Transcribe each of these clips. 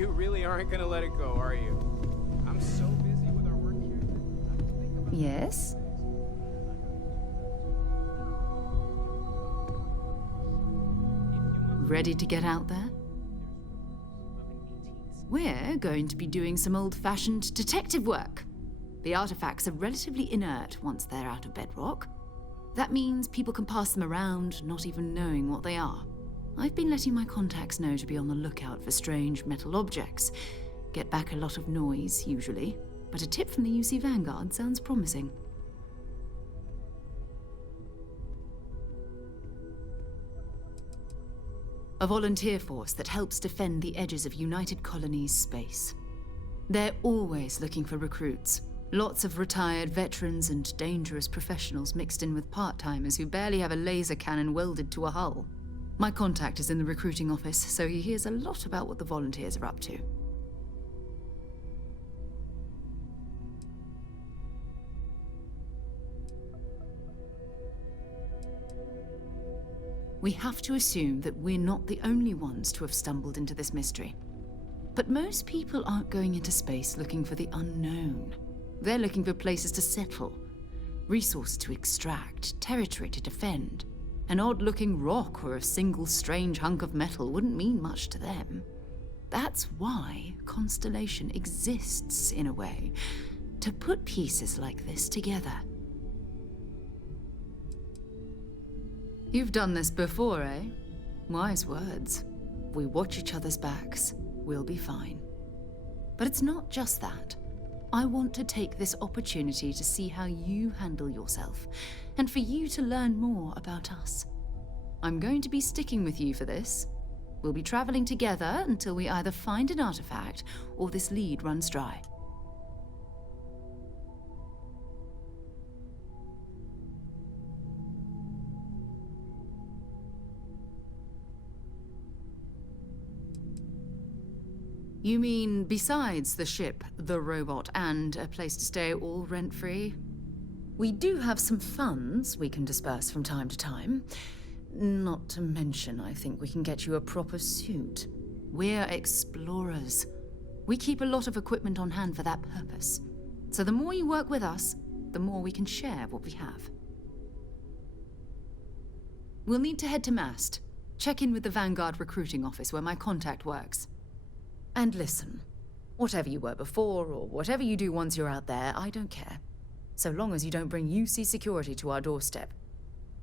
You really aren't gonna let it go, are you? I'm so busy with our work here. Yes? Ready to get out there? We're going to be doing some old-fashioned detective work. The artifacts are relatively inert once they're out of bedrock. That means people can pass them around, not even knowing what they are. I've been letting my contacts know to be on the lookout for strange metal objects. Get back a lot of noise, usually, but a tip from the UC Vanguard sounds promising. A volunteer force that helps defend the edges of United Colonies space. They're always looking for recruits. Lots of retired veterans and dangerous professionals mixed in with part-timers who barely have a laser cannon welded to a hull. My contact is in the recruiting office, so he hears a lot about what the volunteers are up to. We have to assume that we're not the only ones to have stumbled into this mystery. But most people aren't going into space looking for the unknown. They're looking for places to settle, resources to extract, territory to defend. An odd-looking rock or a single strange hunk of metal wouldn't mean much to them. That's why Constellation exists, in a way, to put pieces like this together. You've done this before, eh? Wise words. We watch each other's backs, we'll be fine. But it's not just that. I want to take this opportunity to see how you handle yourself, and for you to learn more about us. I'm going to be sticking with you for this. We'll be traveling together until we either find an artifact or this lead runs dry. You mean besides the ship, the robot, and a place to stay all rent-free? We do have some funds we can disperse from time to time. Not to mention, I think we can get you a proper suit. We're explorers. We keep a lot of equipment on hand for that purpose. So the more you work with us, the more we can share what we have. We'll need to head to Mast. Check in with the Vanguard recruiting office where my contact works. And listen, whatever you were before, or whatever you do once you're out there, I don't care. So long as you don't bring UC security to our doorstep.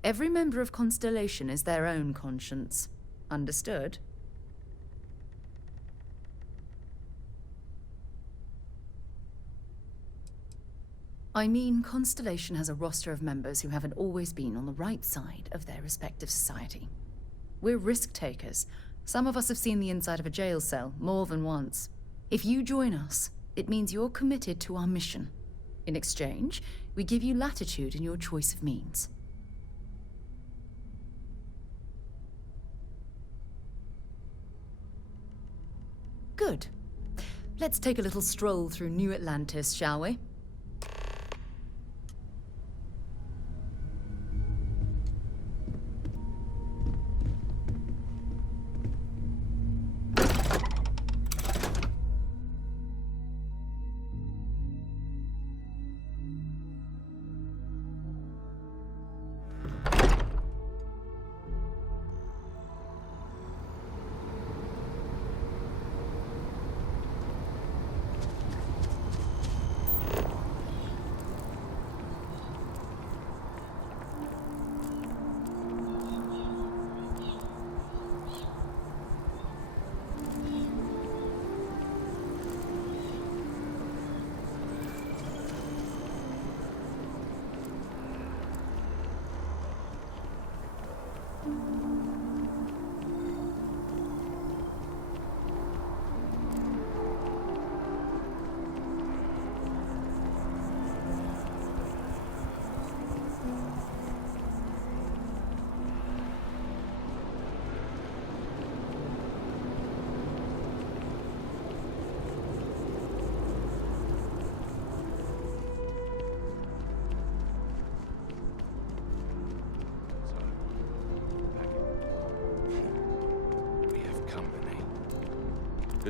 Every member of Constellation is their own conscience. Understood? I mean, Constellation has a roster of members who haven't always been on the right side of their respective society. We're risk takers. Some of us have seen the inside of a jail cell more than once. If you join us, it means you're committed to our mission. In exchange, we give you latitude in your choice of means. Good. Let's take a little stroll through New Atlantis, shall we?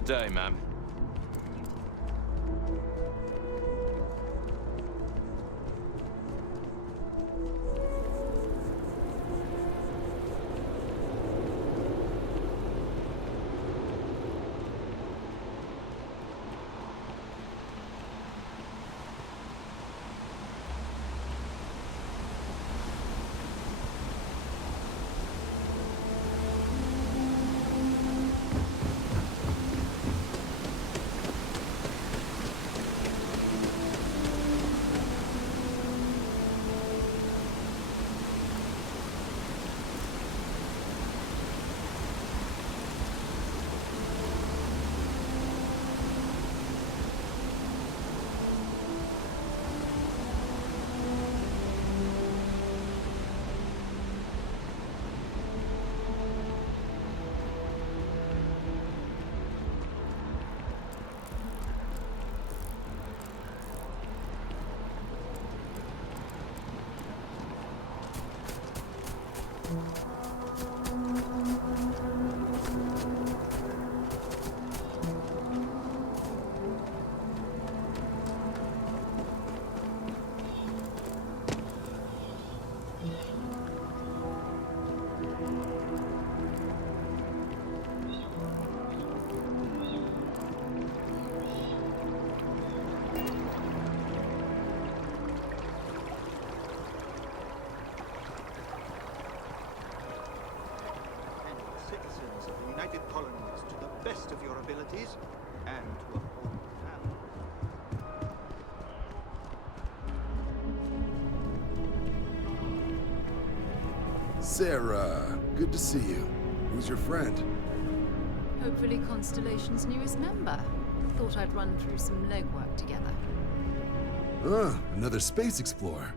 day, ma'am. Citizens of the United Colonies to the best of your abilities and to a full tally. Sarah, good to see you. Who's your friend? Hopefully Constellation's newest member. Thought I'd run through some legwork together. Another space explorer.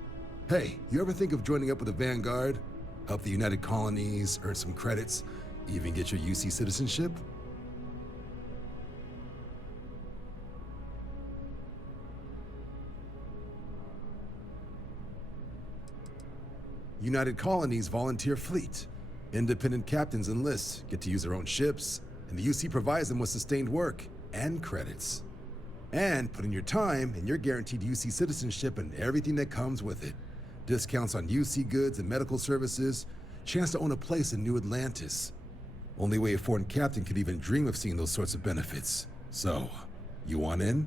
Hey, you ever think of joining up with the Vanguard? Help the United Colonies, earn some credits, even get your UC citizenship? United Colonies volunteer fleet. Independent captains enlist, get to use their own ships, and the UC provides them with sustained work and credits. And put in your time, and you're guaranteed UC citizenship and everything that comes with it. Discounts on UC goods and medical services, chance to own a place in New Atlantis. Only way a foreign captain could even dream of seeing those sorts of benefits. So, you want in?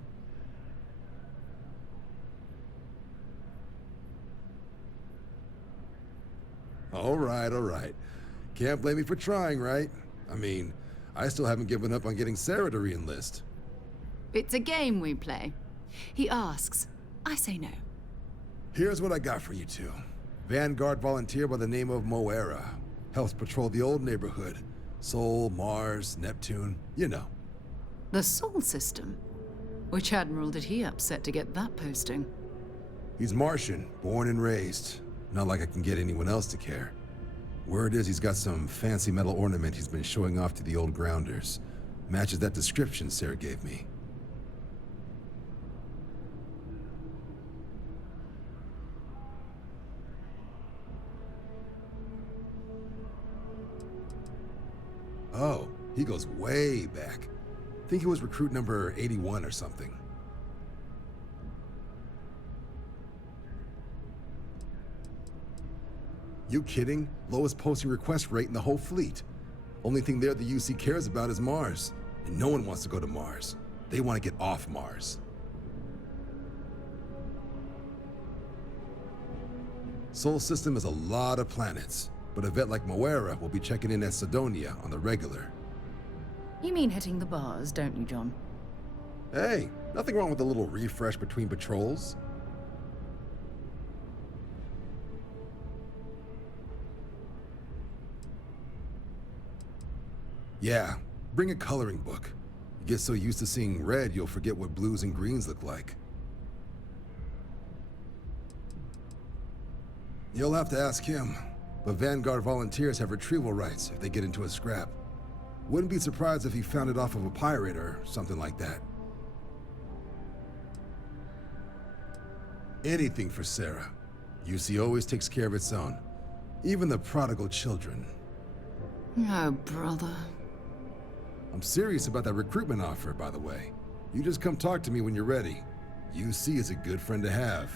All right. Can't blame me for trying, right? I mean, I still haven't given up on getting Sarah to re-enlist. It's a game we play. He asks, I say no. Here's what I got for you two. Vanguard volunteer by the name of Moera. Helps patrol the old neighborhood. Sol, Mars, Neptune, you know. The Sol system? Which admiral did he upset to get that posting? He's Martian, born and raised. Not like I can get anyone else to care. Word is he's got some fancy metal ornament he's been showing off to the old grounders. Matches that description Sarah gave me. Oh, he goes way back. Think he was recruit number 81 or something. You kidding? Lowest posting request rate in the whole fleet. Only thing there the UC cares about is Mars. And no one wants to go to Mars. They want to get off Mars. Sol system is a lot of planets, but a vet like Moera will be checking in at Sidonia on the regular. You mean hitting the bars, don't you, John? Hey, nothing wrong with a little refresh between patrols. Yeah, bring a coloring book. You get so used to seeing red, you'll forget what blues and greens look like. You'll have to ask him, but Vanguard volunteers have retrieval rights if they get into a scrap. Wouldn't be surprised if he found it off of a pirate or something like that. Anything for Sarah. UC always takes care of its own. Even the prodigal children. Oh, brother. I'm serious about that recruitment offer, by the way. You just come talk to me when you're ready. UC is a good friend to have.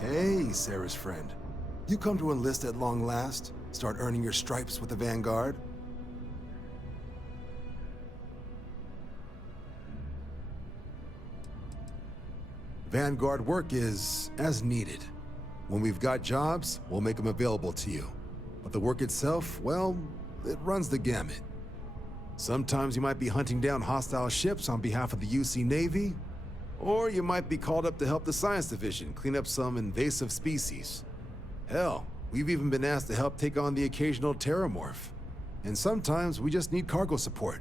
Hey, Sarah's friend. You come to enlist at long last? Start earning your stripes with the Vanguard? Vanguard work is as needed. When we've got jobs, we'll make them available to you. But the work itself, well, it runs the gamut. Sometimes you might be hunting down hostile ships on behalf of the UC Navy, or you might be called up to help the Science Division clean up some invasive species. Hell, we've even been asked to help take on the occasional terramorph. And sometimes we just need cargo support.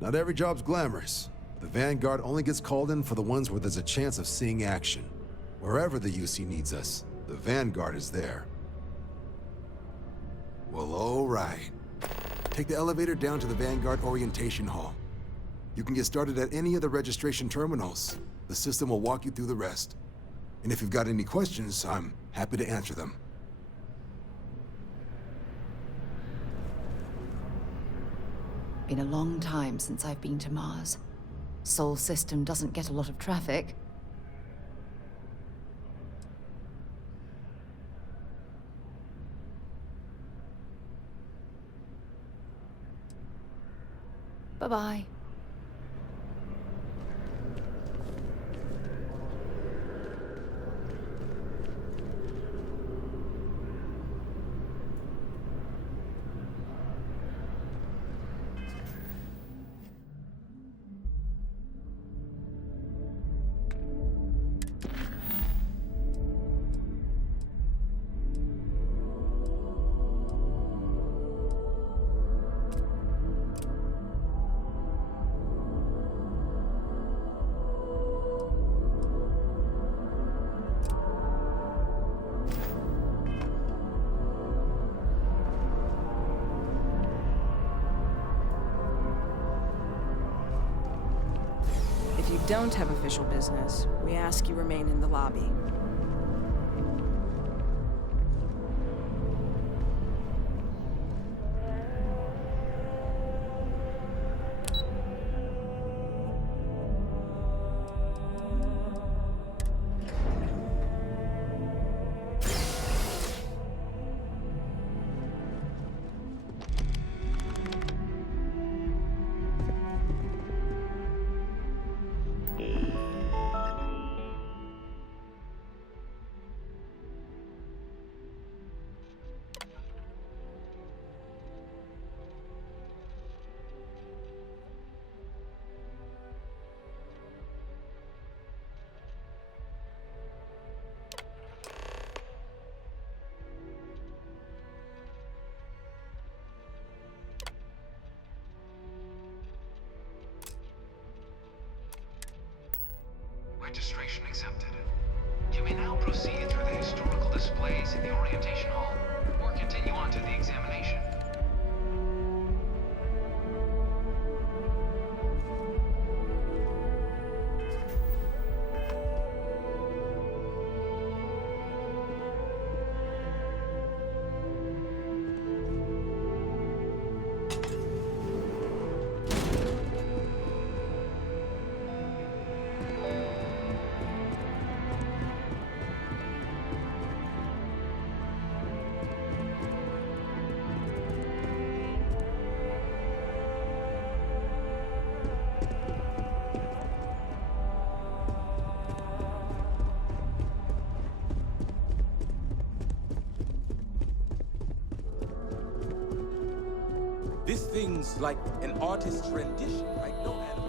Not every job's glamorous. The Vanguard only gets called in for the ones where there's a chance of seeing action. Wherever the UC needs us, the Vanguard is there. Well, all right. Take the elevator down to the Vanguard Orientation Hall. You can get started at any of the registration terminals. The system will walk you through the rest. And if you've got any questions, I'm happy to answer them. Been a long time since I've been to Mars. Sol system doesn't get a lot of traffic. Bye-bye. If you don't have official business, we ask you remain in the lobby. Registration accepted. You may now proceed through the historical displays in the orientation hall, or continue on to the examination. This thing's like an artist's rendition, right? No animal.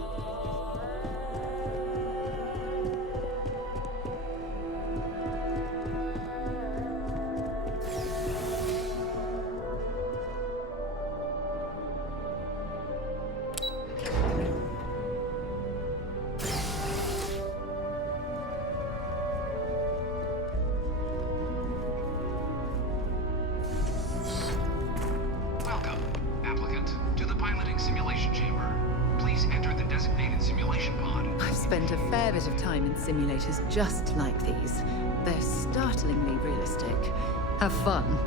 Welcome, applicant, to the piloting simulation chamber. Please enter the designated simulation pod. I've spent a fair bit of time in simulators just like these. They're startlingly realistic. Have fun.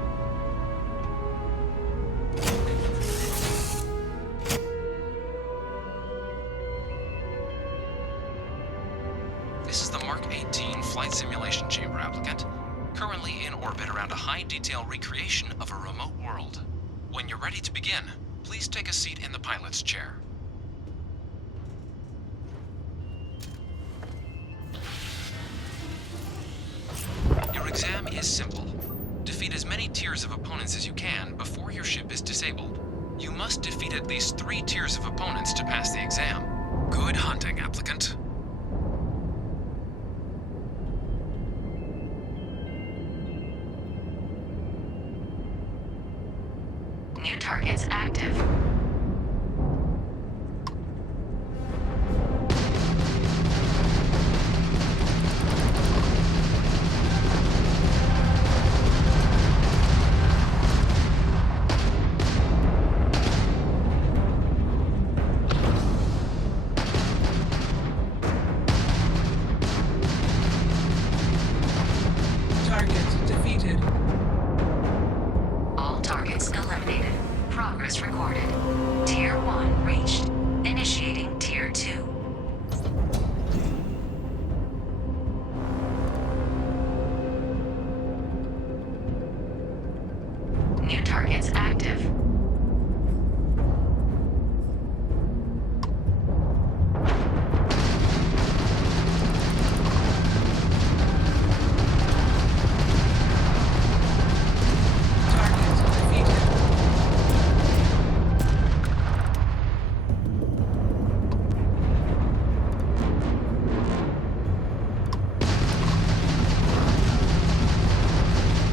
This is the Mark 18 flight simulation chamber, applicant. Currently in orbit around a high-detail recreation of a remote world. When you're ready to begin, please take a seat in the pilot's chair. Your exam is simple. Defeat as many tiers of opponents as you can before your ship is disabled. You must defeat at least 3 tiers of opponents to pass the exam. Good hunting, applicant. New targets active. Target defeated. All targets eliminated. Progress recorded. Tier 1 reached. Initiating Tier 2. New targets active. Target defeated.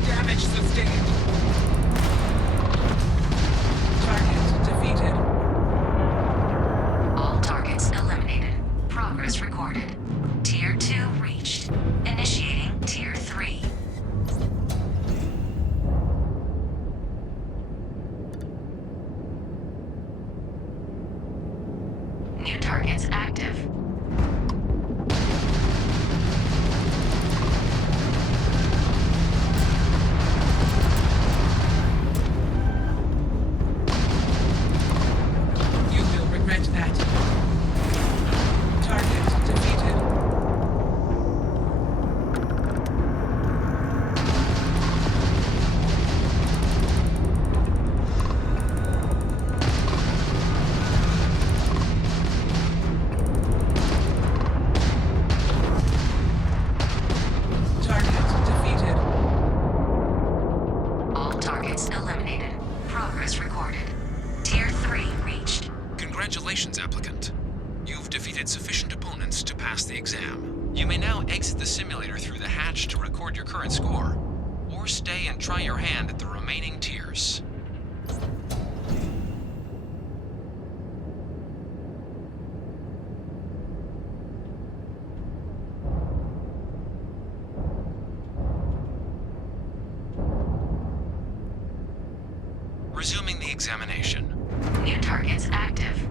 Damage sustained. Target defeated. All targets eliminated. Progress recorded. Tier 2 reached. Initiating Tier 3. New targets active. You will regret that. Target defeated. Target defeated. All targets eliminated. Progress recorded. Tier 3 reached. Congratulations, applicant. You've defeated sufficient opponents to pass the exam. You may now exit the simulator through the hatch to record your current score, or stay and try your hand at the remaining tiers. Resuming the examination. New targets active.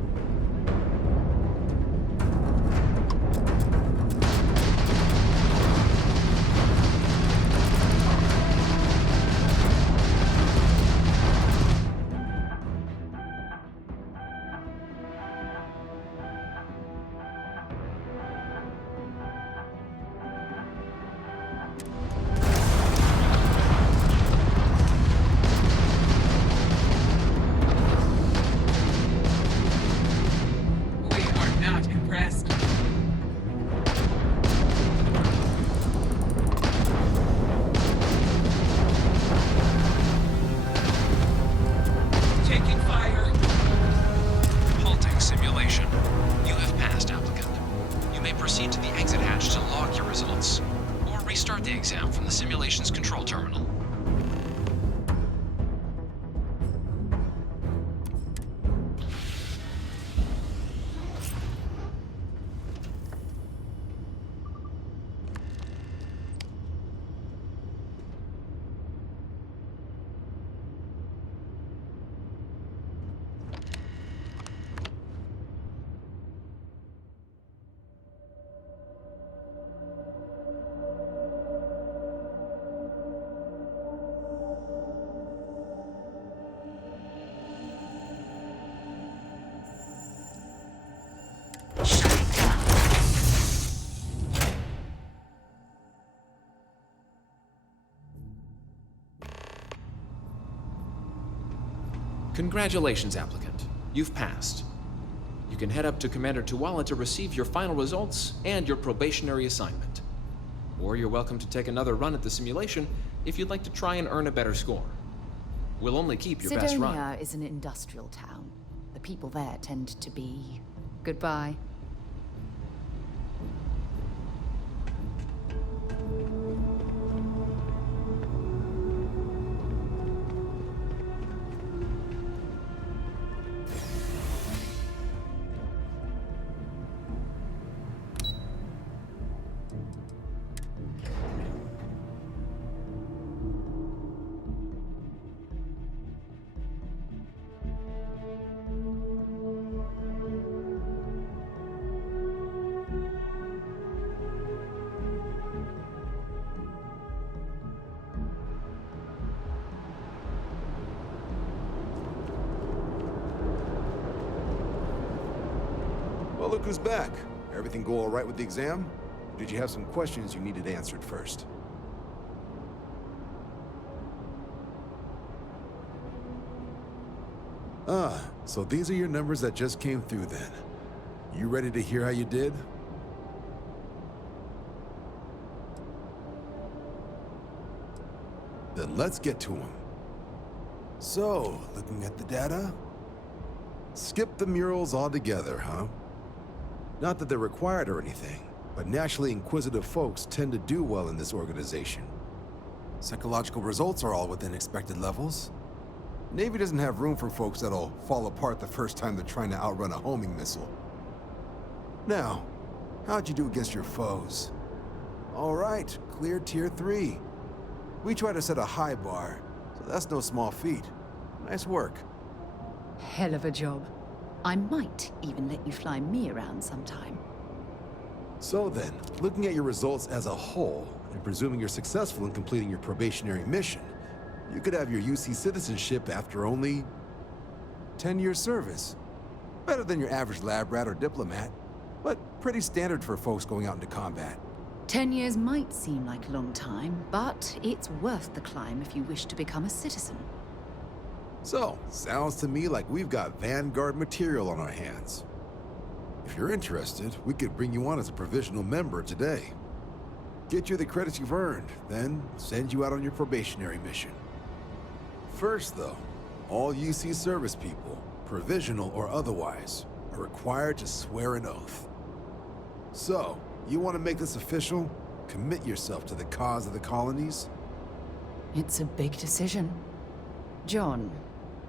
Congratulations, applicant. You've passed. You can head up to Commander Tuwala to receive your final results and your probationary assignment. Or you're welcome to take another run at the simulation if you'd like to try and earn a better score. We'll only keep your best run. Sidonia is an industrial town. The people there tend to be... Goodbye. Well, look who's back. Everything go all right with the exam? Or did you have some questions you needed answered first? Ah, so these are your numbers that just came through then. You ready to hear how you did? Then let's get to them. So, looking at the data? Skip the murals altogether, huh? Not that they're required or anything, but naturally inquisitive folks tend to do well in this organization. Psychological results are all within expected levels. Navy doesn't have room for folks that'll fall apart the first time they're trying to outrun a homing missile. Now, how'd you do against your foes? All right, clear Tier 3. We try to set a high bar, so that's no small feat. Nice work. Hell of a job. I might even let you fly me around sometime. So then, looking at your results as a whole, and presuming you're successful in completing your probationary mission, you could have your UC citizenship after only 10 years service. Better than your average lab rat or diplomat, but pretty standard for folks going out into combat. 10 years might seem like a long time, but it's worth the climb if you wish to become a citizen. So, sounds to me like we've got Vanguard material on our hands. If you're interested, we could bring you on as a provisional member today. Get you the credits you've earned, then send you out on your probationary mission. First, though, all UC service people, provisional or otherwise, are required to swear an oath. So, you want to make this official? Commit yourself to the cause of the colonies? It's a big decision. John,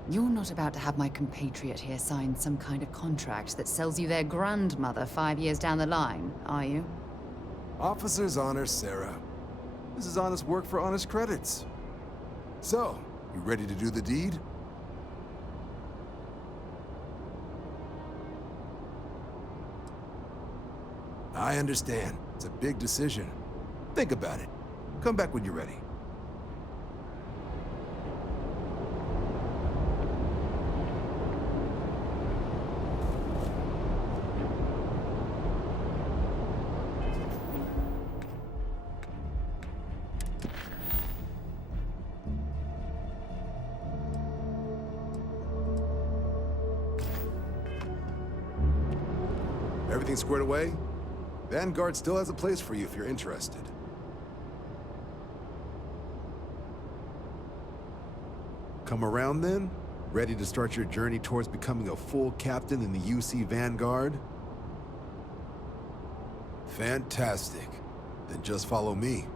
you're not about to have my compatriot here sign some kind of contract that sells you their grandmother 5 years down the line, are you? Officer's honor, Sarah. This is honest work for honest credits. So, you ready to do the deed? I understand. It's a big decision. Think about it. Come back when you're ready. Everything squared away? Vanguard still has a place for you if you're interested. Come around then? Ready to start your journey towards becoming a full captain in the UC Vanguard? Fantastic. Then just follow me.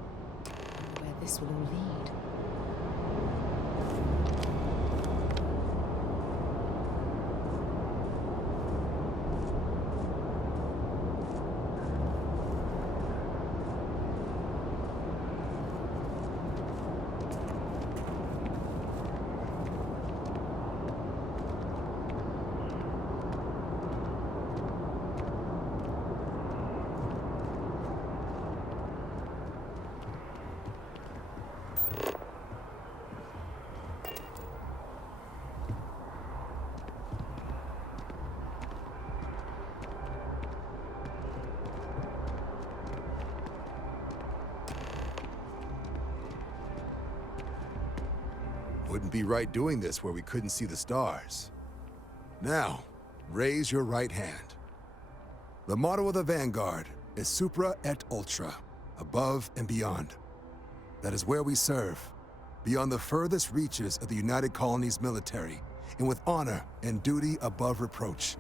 Where this will all lead. Wouldn't be right doing this where we couldn't see the stars. Now, raise your right hand. The motto of the Vanguard is Supra et Ultra, above and beyond. That is where we serve, beyond the furthest reaches of the United Colonies military, and with honor and duty above reproach.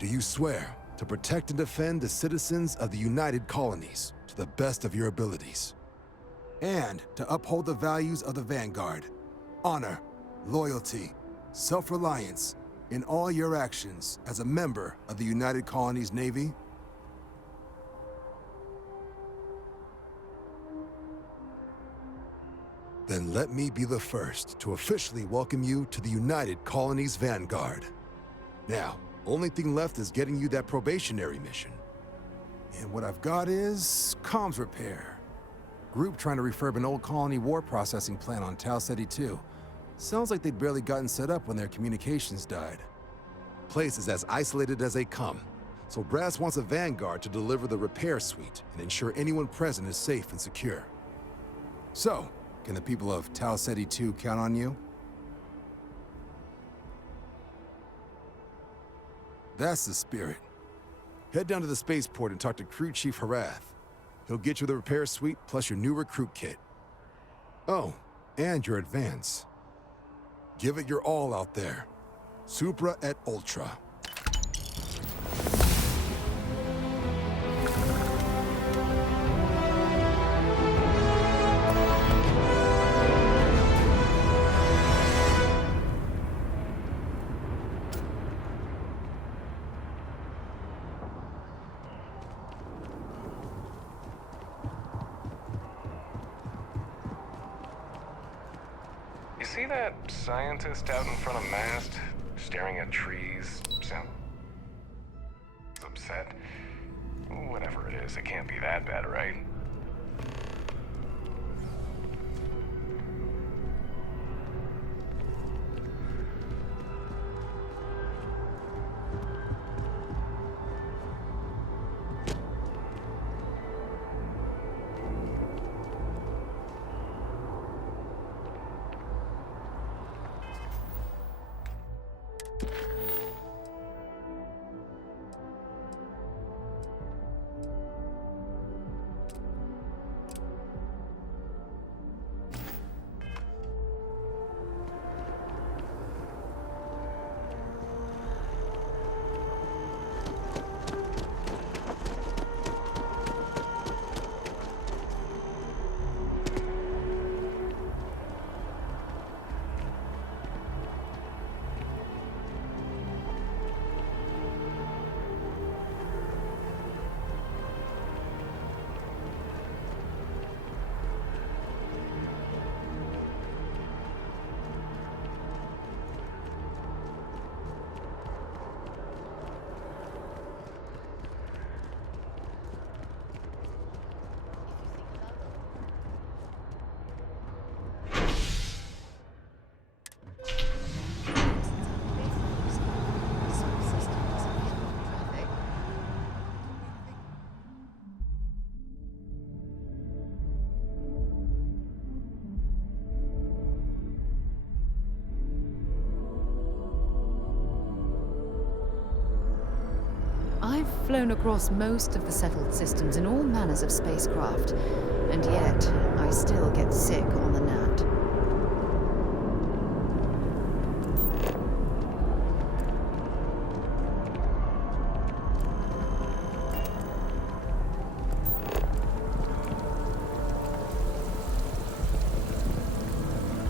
Do you swear to protect and defend the citizens of the United Colonies to the best of your abilities? And to uphold the values of the Vanguard, honor, loyalty, self-reliance, in all your actions as a member of the United Colonies Navy? Then let me be the first to officially welcome you to the United Colonies Vanguard. Now, only thing left is getting you that probationary mission. And what I've got is comms repair. Group trying to refurb an old colony war processing plant on Tau Ceti 2. Sounds like they'd barely gotten set up when their communications died. Place is as isolated as they come, so Brass wants a Vanguard to deliver the repair suite and ensure anyone present is safe and secure. So, can the people of Tau Ceti 2 count on you? That's the spirit. Head down to the spaceport and talk to Crew Chief Harath. He'll get you the repair suite plus your new recruit kit. Oh, and your advance. Give it your all out there. Supra et Ultra. You see that scientist out in front of mast, staring at trees? Sounds upset. Whatever it is, it can't be that bad, right? I've flown across most of the settled systems in all manners of spacecraft, and yet I still get sick on the gnat.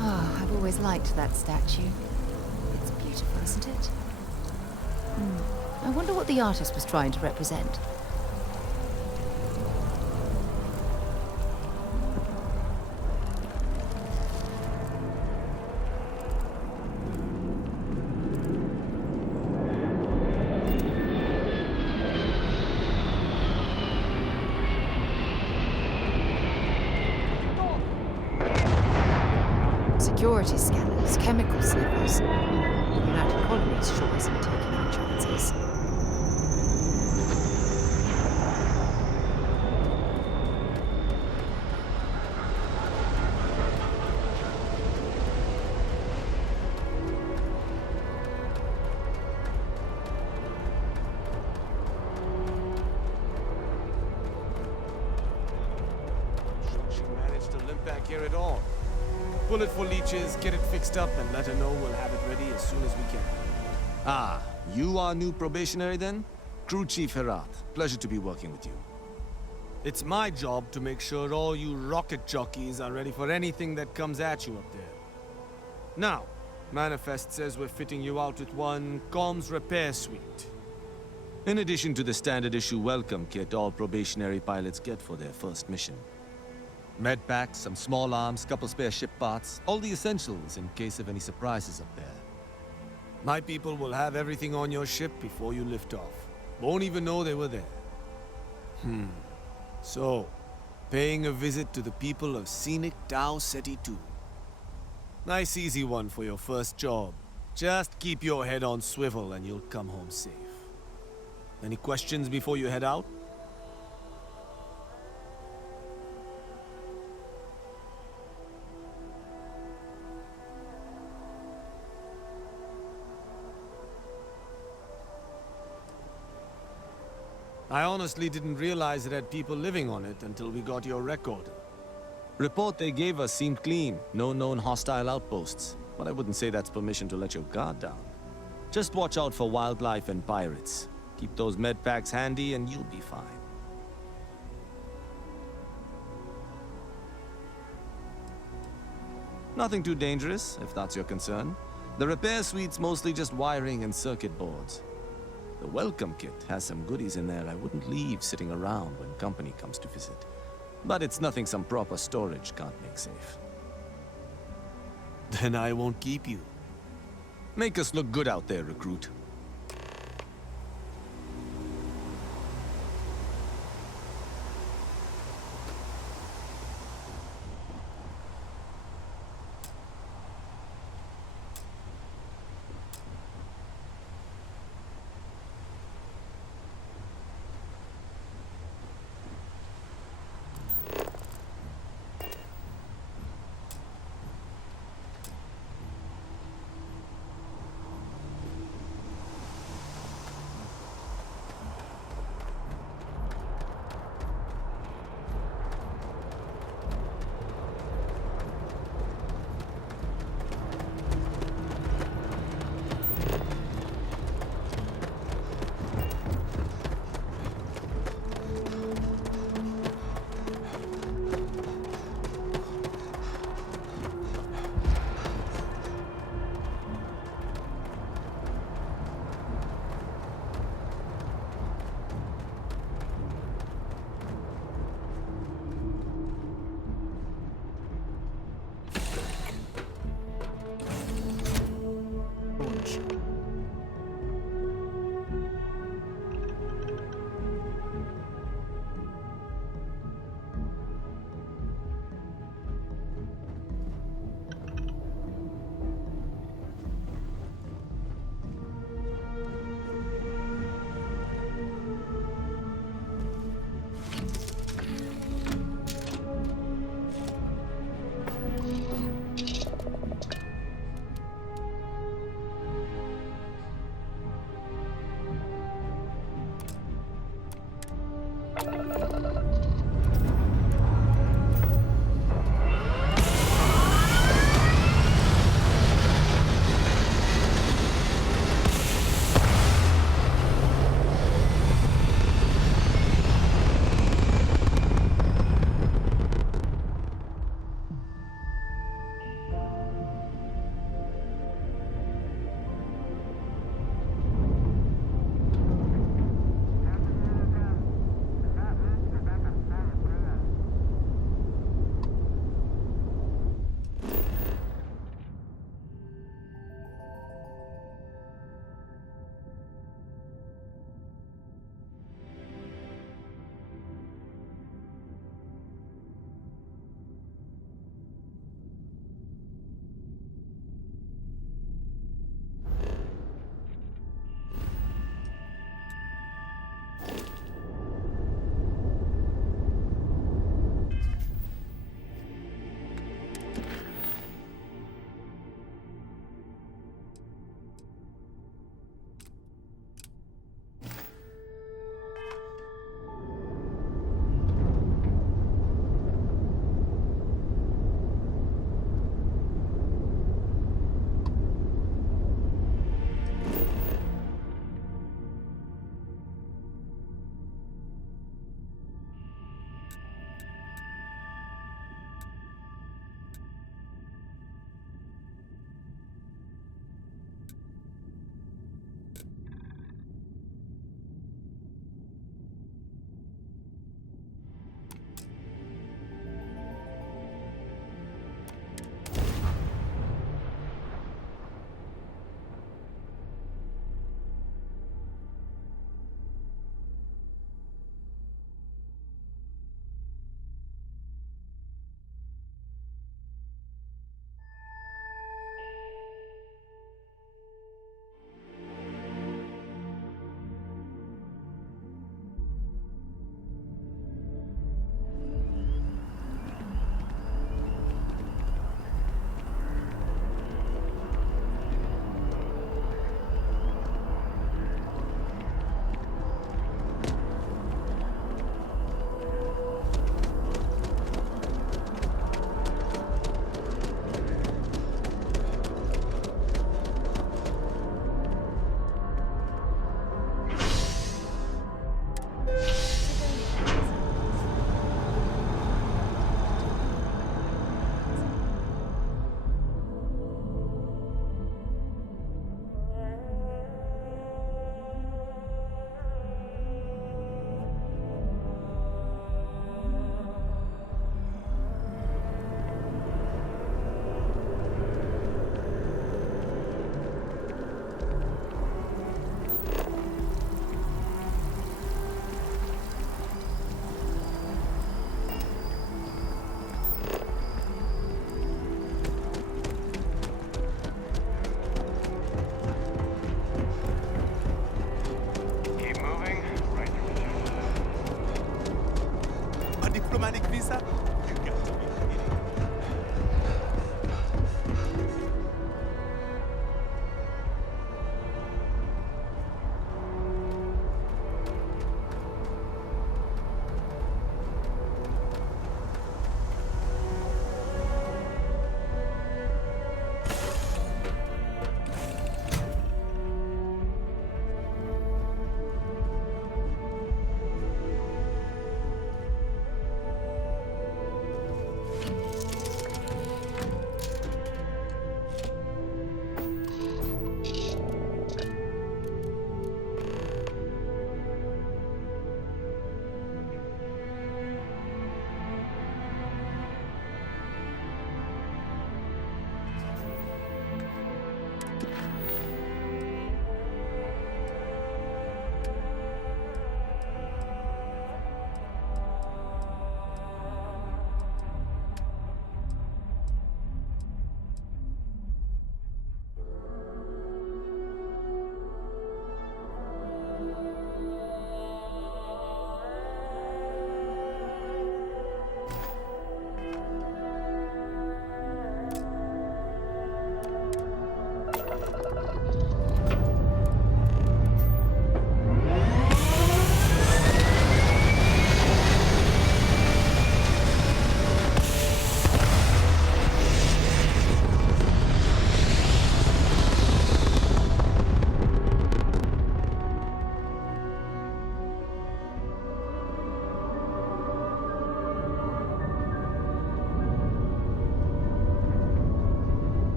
Ah, I've always liked that statue. It's beautiful, isn't it? I wonder what the artist was trying to represent. Security scanners, chemical sniffers. The United Colonies sure isn't taking any chances. care it all. Pull it for leeches, get it fixed up, and let her know we'll have it ready as soon as we can. Ah, you are new probationary then? Crew Chief Herat. Pleasure to be working with you. It's my job to make sure all you rocket jockeys are ready for anything that comes at you up there. Now, Manifest says we're fitting you out with one comms repair suite. In addition to the standard issue welcome kit all probationary pilots get for their first mission. Med packs, some small arms, couple spare ship parts, all the essentials in case of any surprises up there. My people will have everything on your ship before you lift off. Won't even know they were there. So, paying a visit to the people of scenic Tau Ceti 2. Nice easy one for your first job. Just keep your head on swivel and you'll come home safe. Any questions before you head out? I honestly didn't realize it had people living on it until we got your record. Report they gave us seemed clean. No known hostile outposts. But I wouldn't say that's permission to let your guard down. Just watch out for wildlife and pirates. Keep those med packs handy and you'll be fine. Nothing too dangerous, if that's your concern. The repair suite's mostly just wiring and circuit boards. The welcome kit has some goodies in there I wouldn't leave sitting around when company comes to visit. But it's nothing some proper storage can't make safe. Then I won't keep you. Make us look good out there, recruit. visa? You got to be kidding.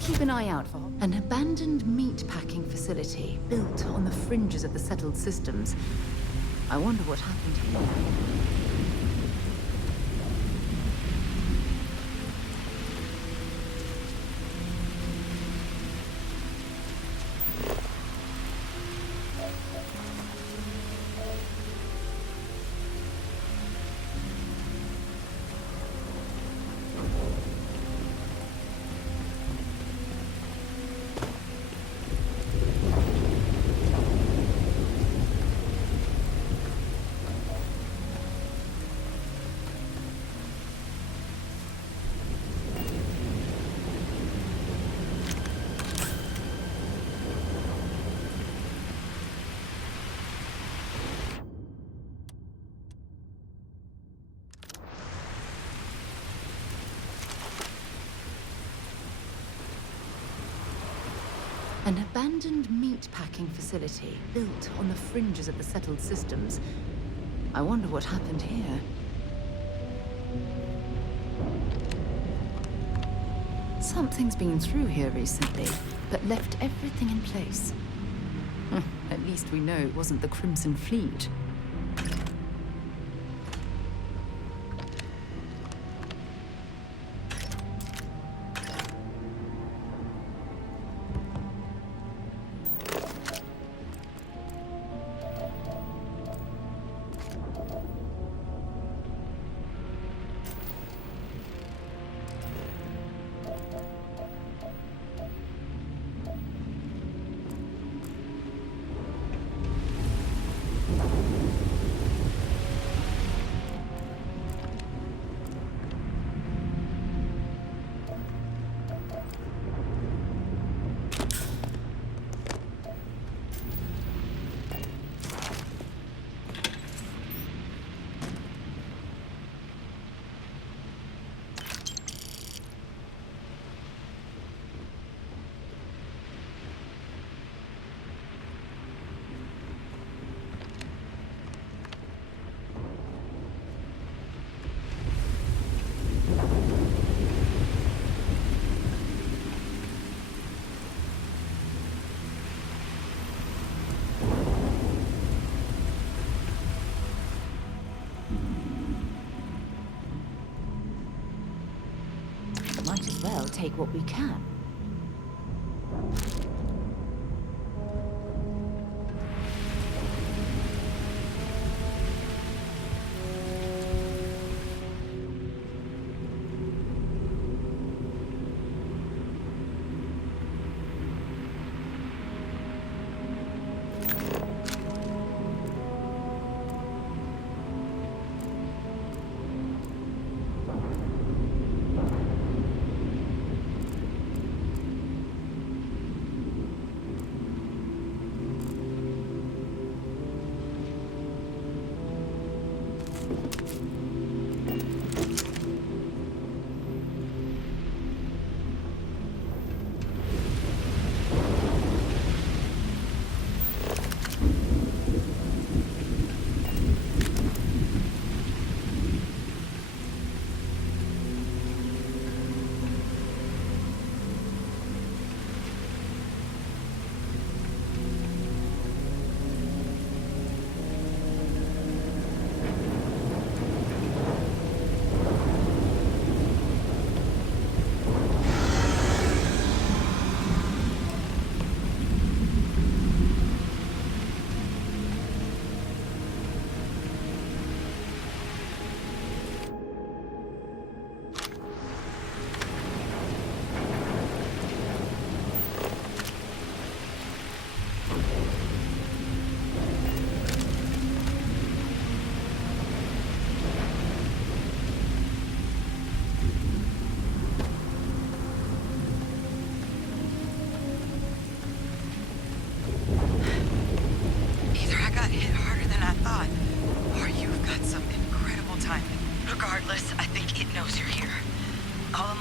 Keep an eye out for an abandoned meat-packing facility built on the fringes of the settled systems. I wonder what happened here. An abandoned meat-packing facility built on the fringes of the settled systems. I wonder what happened here. Something's been through here recently, but left everything in place. At least we know it wasn't the Crimson Fleet. Might as well take what we can.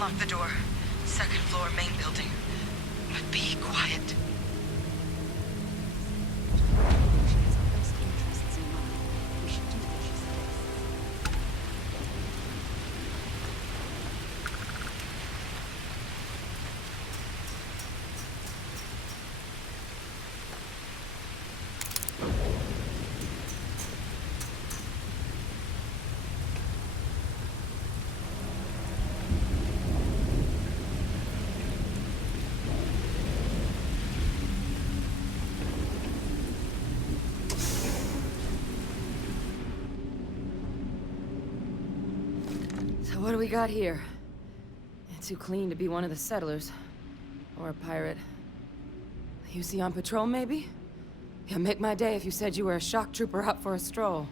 Unlock the door. Second floor, main building. But be quiet. So what do we got here? Too clean to be one of the settlers. Or a pirate. You see on patrol, maybe? Yeah, make my day if you said you were a shock trooper out for a stroll.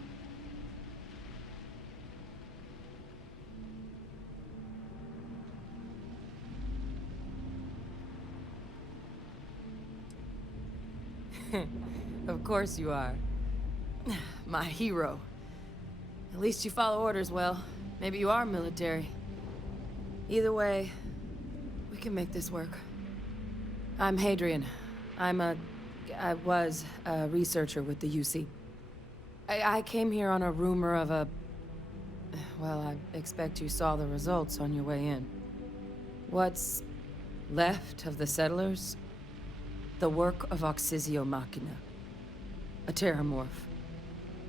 Of course you are. My hero. At least you follow orders well. Maybe you are military. Either way, we can make this work. I'm Hadrian. I was a researcher with the UC. I came here on a rumor of a... Well, I expect you saw the results on your way in. What's Left of the settlers, the work of Oxysio Machina, a terramorph.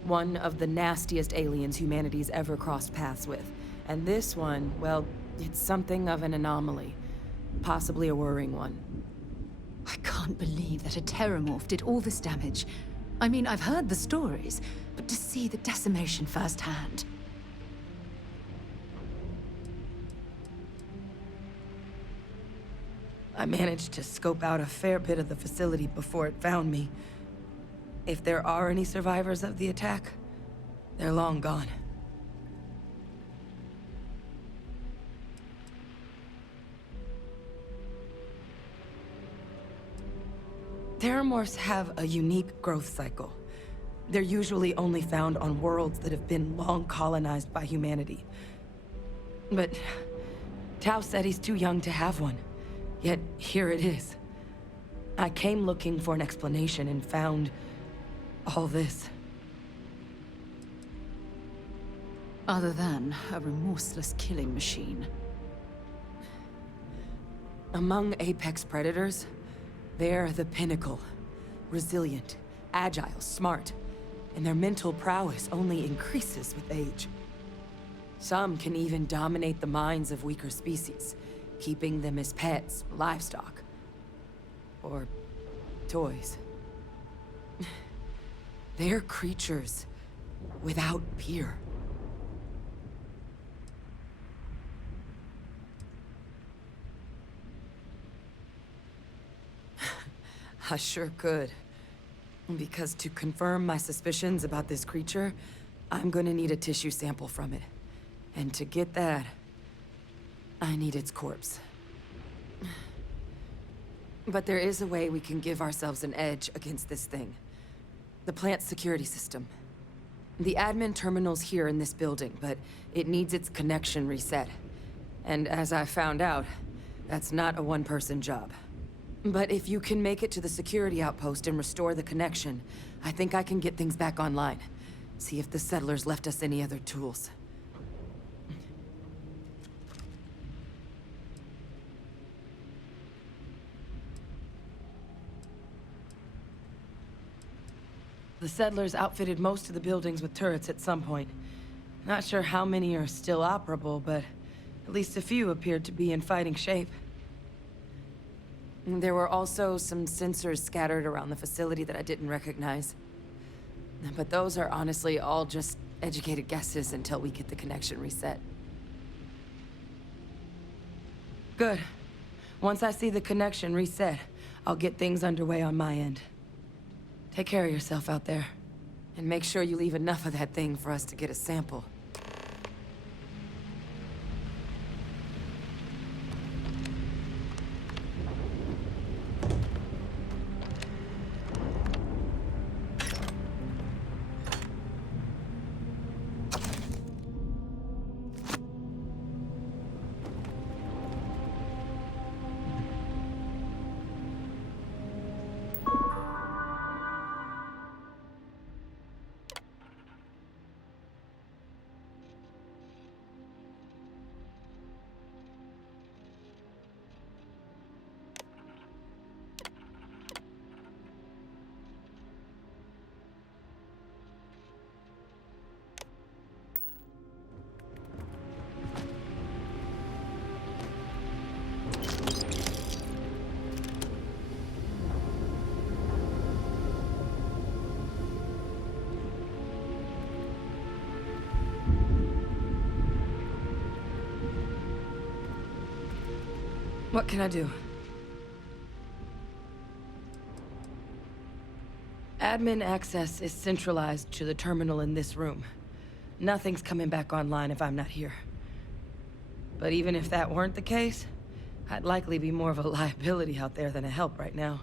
One of the nastiest aliens humanity's ever crossed paths with. And this one, well, it's something of an anomaly. Possibly a worrying one. I can't believe that a terramorph did all this damage. I mean, I've heard the stories, but to see the decimation firsthand. I managed to scope out a fair bit of the facility before it found me. If there are any survivors of the attack, they're long gone. Terramorphs have a unique growth cycle. They're usually only found on worlds that have been long colonized by humanity. But Tau said he's too young to have one. Yet here it is. I came looking for an explanation and found all this. Other than a remorseless killing machine. Among apex predators, they're the pinnacle. Resilient, agile, smart, and their mental prowess only increases with age. Some can even dominate the minds of weaker species, keeping them as pets, livestock, or toys. They're creatures without peer. I sure could. Because to confirm my suspicions about this creature, I'm gonna need a tissue sample from it. And to get that, I need its corpse. But there is a way we can give ourselves an edge against this thing. The plant's security system. The admin terminal's here in this building, but it needs its connection reset. And as I found out, that's not a one-person job. But if you can make it to the security outpost and restore the connection, I think I can get things back online. See if the settlers left us any other tools. The settlers outfitted most of the buildings with turrets at some point. Not sure how many are still operable, but at least a few appeared to be in fighting shape. There were also some sensors scattered around the facility that I didn't recognize. But those are honestly all just educated guesses until we get the connection reset. Good. Once I see the connection reset, I'll get things underway on my end. Take care of yourself out there. And make sure you leave enough of that thing for us to get a sample. What can I do? Admin access is centralized to the terminal in this room. Nothing's coming back online if I'm not here. But even if that weren't the case, I'd likely be more of a liability out there than a help right now.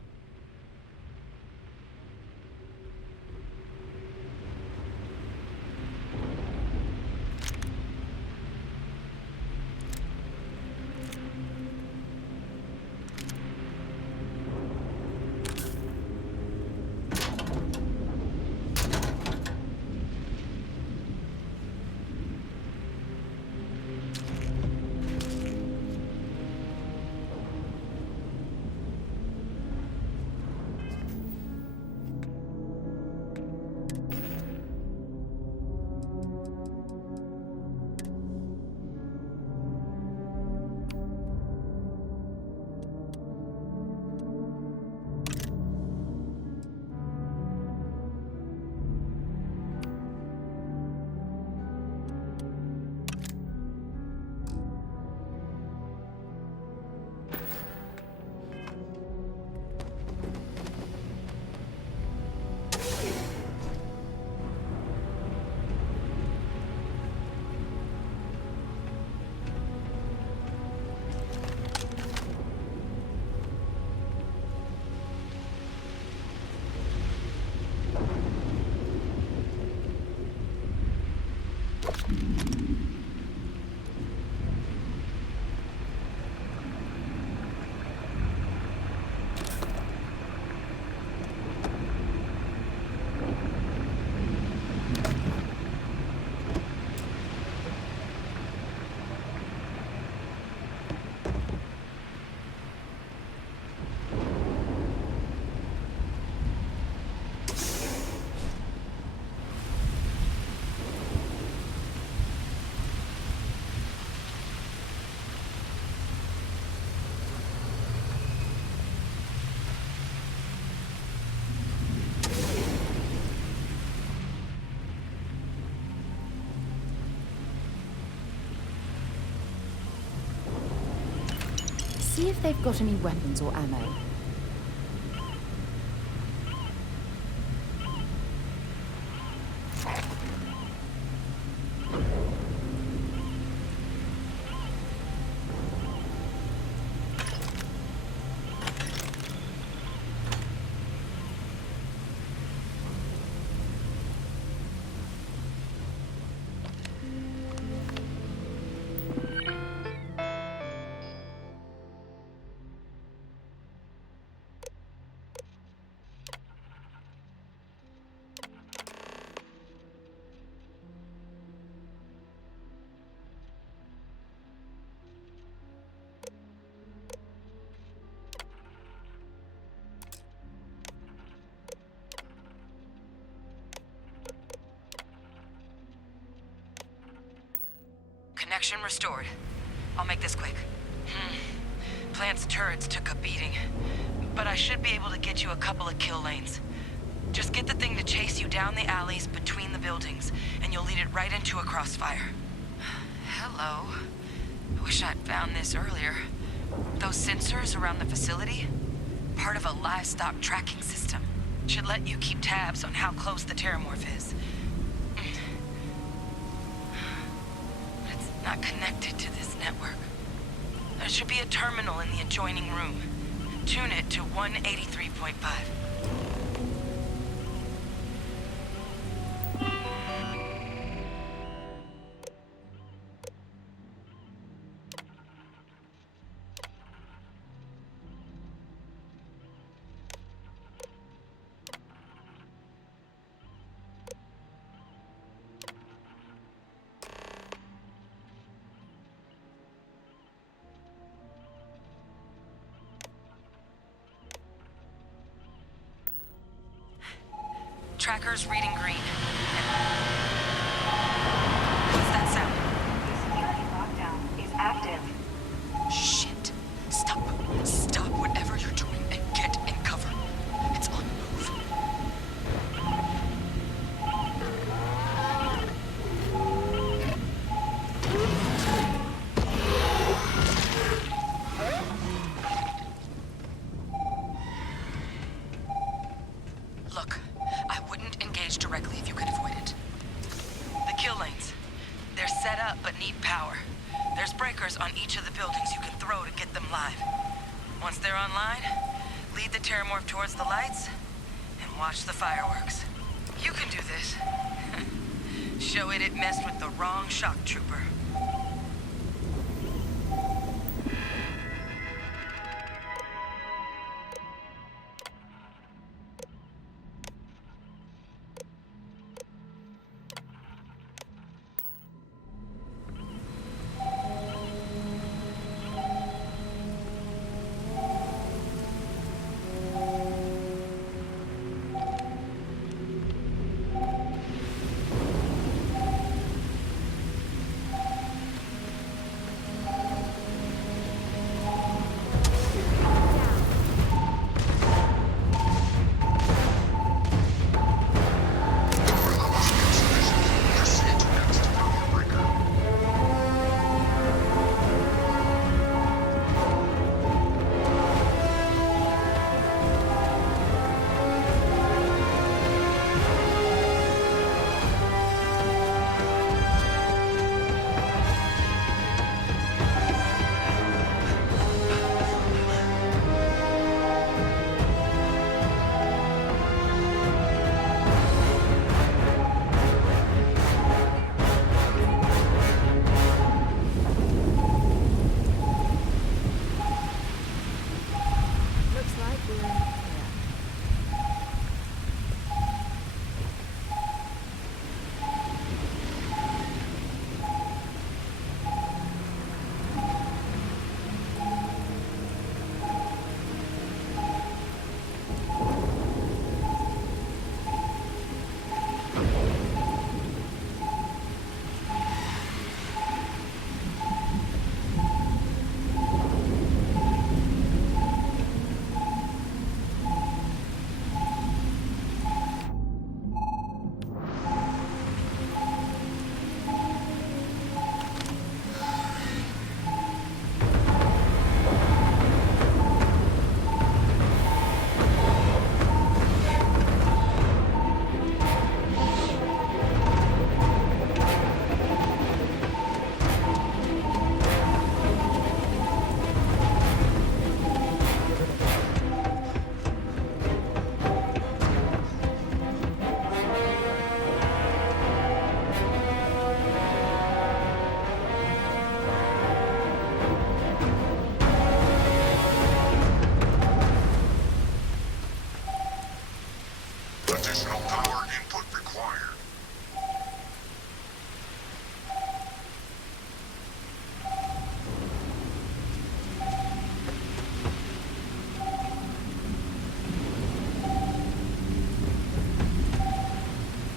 see if they've got any weapons or ammo. Connection restored. I'll make this quick. Plant's turrets took a beating, but I should be able to get you a couple of kill lanes. Just get the thing to chase you down the alleys between the buildings, and you'll lead it right into a crossfire. Hello. I wish I'd found this earlier. Those sensors around the facility? Part of a livestock tracking system. Should let you keep tabs on how close the terramorph is. Not connected to this network. There should be a terminal in the adjoining room. Tune it to 183.5. Tracker's reading green. What's that sound? The security lockdown is active. Shit. Stop. Stop whatever you're doing and get in cover. It's on the move. Look, I wouldn't engage directly if you could avoid it. The kill lanes. They're set up but need power. There's breakers on each of the buildings you can throw to get them live. Once they're online, lead the terramorph towards the lights and watch the fireworks. You can do this. Show it messed with the wrong shock trooper.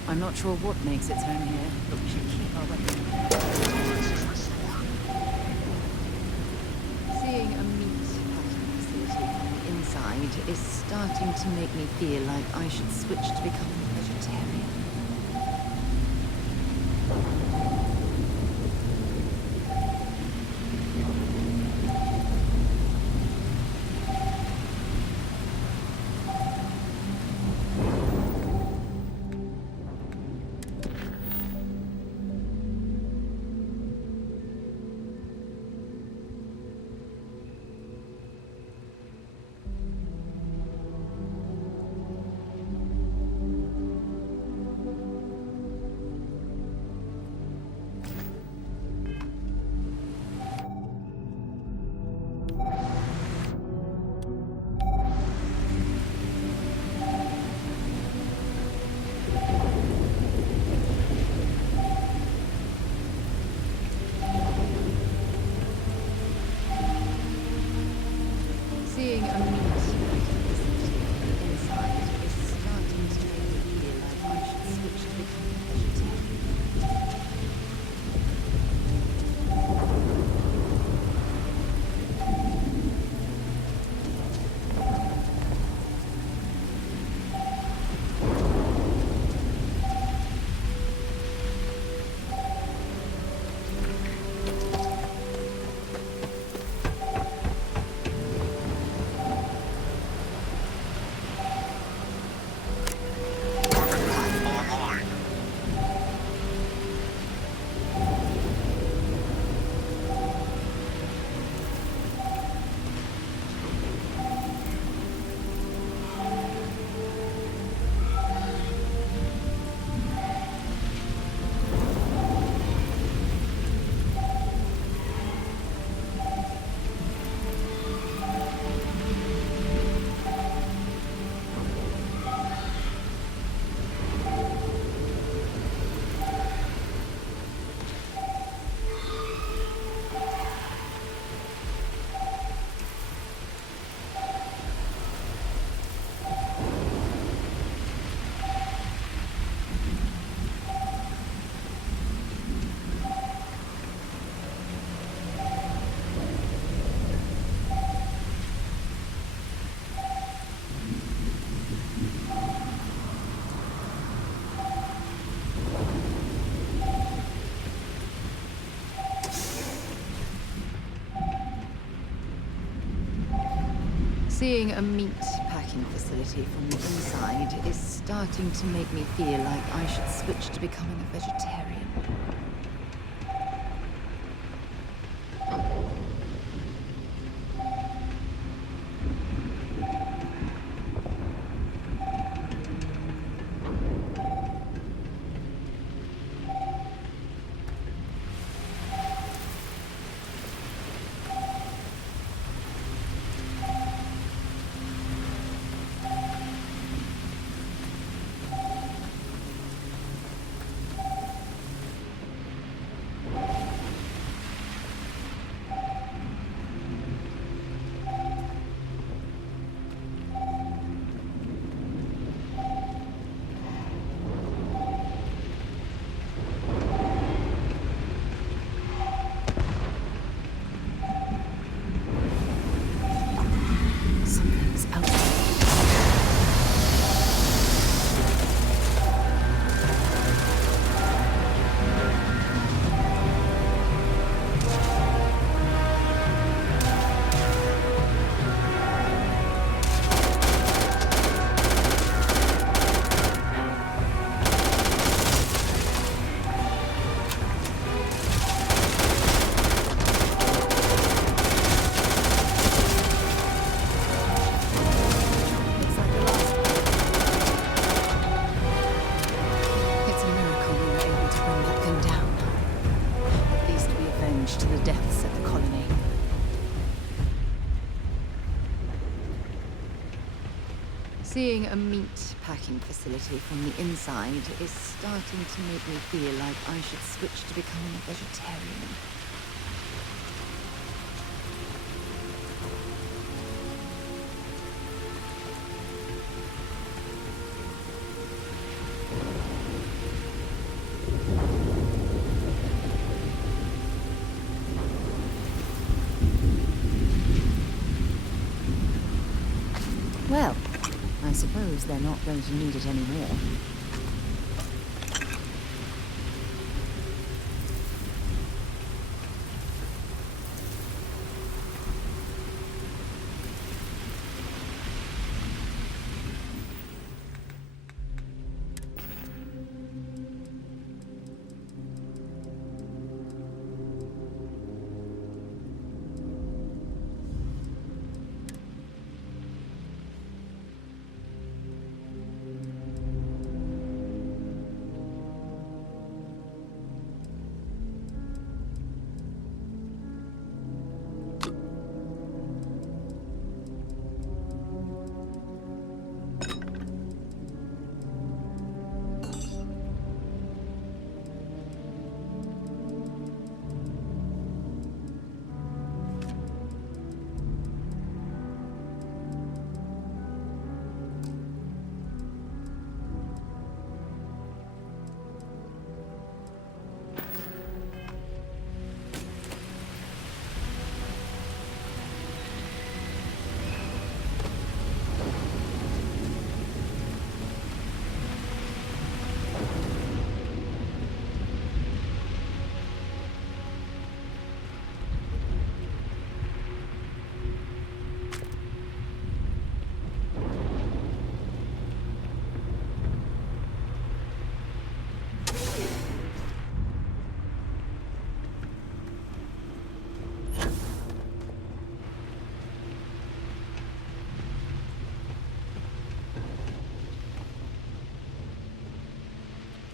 I'm not sure what makes its home here, but we should keep our weapons. Seeing a meat packing facility from the inside is starting to make me feel like I should switch to becoming a vegetarian. Seeing a meat packing facility from the inside is starting to make me feel like I should switch to becoming a vegetarian. Seeing a meat packing facility from the inside is starting to make me feel like I should switch to becoming a vegetarian. Seeing a meat packing facility from the inside is starting to make me feel like I should switch to becoming a vegetarian. knows they're not going to need it anymore.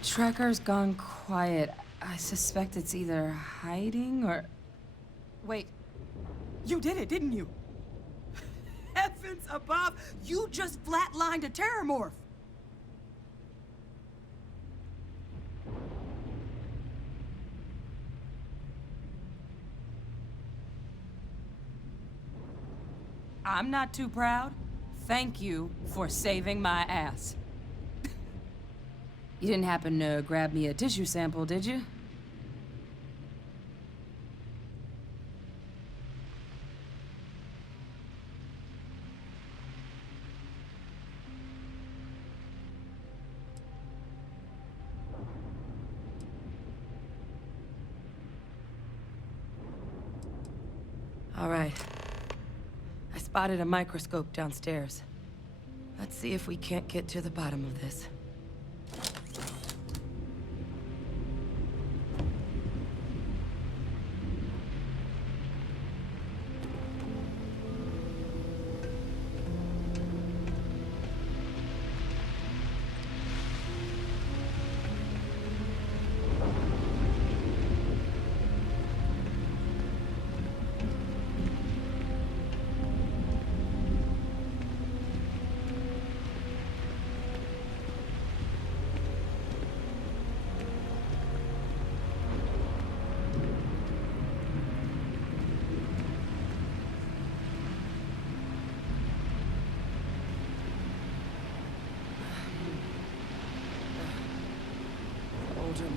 Tracker's gone quiet. I suspect it's either hiding or... Wait. You did it, didn't you? Heavens above! You just flatlined a terramorph! I'm not too proud. Thank you for saving my ass. You didn't happen to grab me a tissue sample, did you? All right. I spotted a microscope downstairs. Let's see if we can't get to the bottom of this.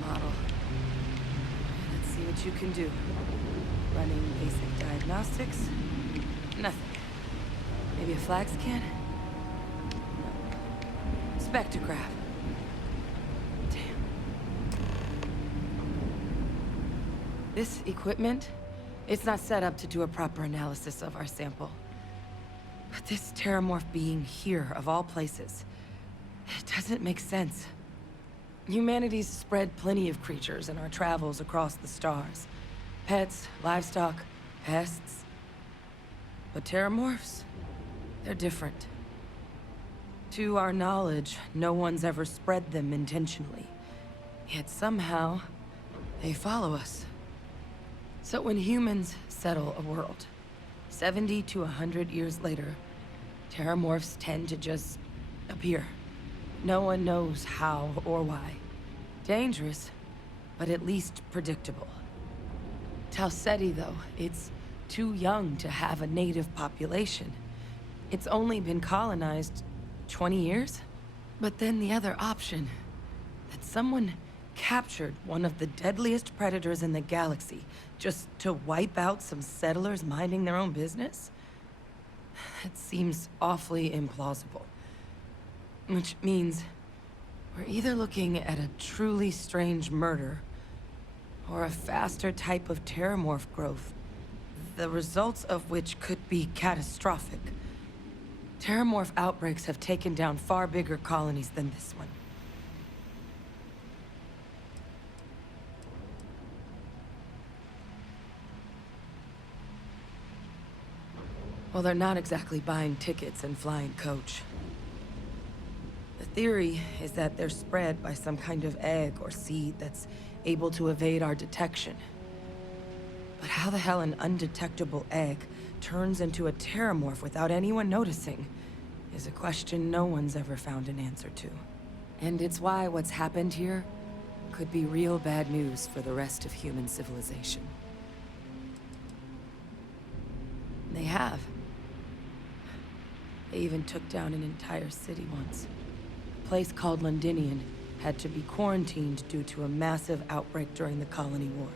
Model. Let's see what you can do. Running basic diagnostics? Nothing. Maybe a flag scan? No. Spectrograph. Damn. This equipment, it's not set up to do a proper analysis of our sample. But this terramorph being here, of all places, it doesn't make sense. Humanity's spread plenty of creatures in our travels across the stars. Pets, livestock, pests. But terramorphs, they're different. To our knowledge, no one's ever spread them intentionally. Yet somehow, they follow us. So when humans settle a world, 70 to 100 years later, terramorphs tend to just appear. No one knows how or why. Dangerous, but at least predictable. Tau Ceti, though, it's too young to have a native population. It's only been colonized 20 years? But then the other option, that someone captured one of the deadliest predators in the galaxy just to wipe out some settlers minding their own business? It seems awfully implausible. Which means we're either looking at a truly strange murder or a faster type of terramorph growth, the results of which could be catastrophic. Terramorph outbreaks have taken down far bigger colonies than this one. Well, they're not exactly buying tickets and flying coach. The theory is that they're spread by some kind of egg or seed that's able to evade our detection. But how the hell an undetectable egg turns into a terramorph without anyone noticing is a question no one's ever found an answer to. And it's why what's happened here could be real bad news for the rest of human civilization. They have. They even took down an entire city once. A place called Londinian had to be quarantined due to a massive outbreak during the Colony War.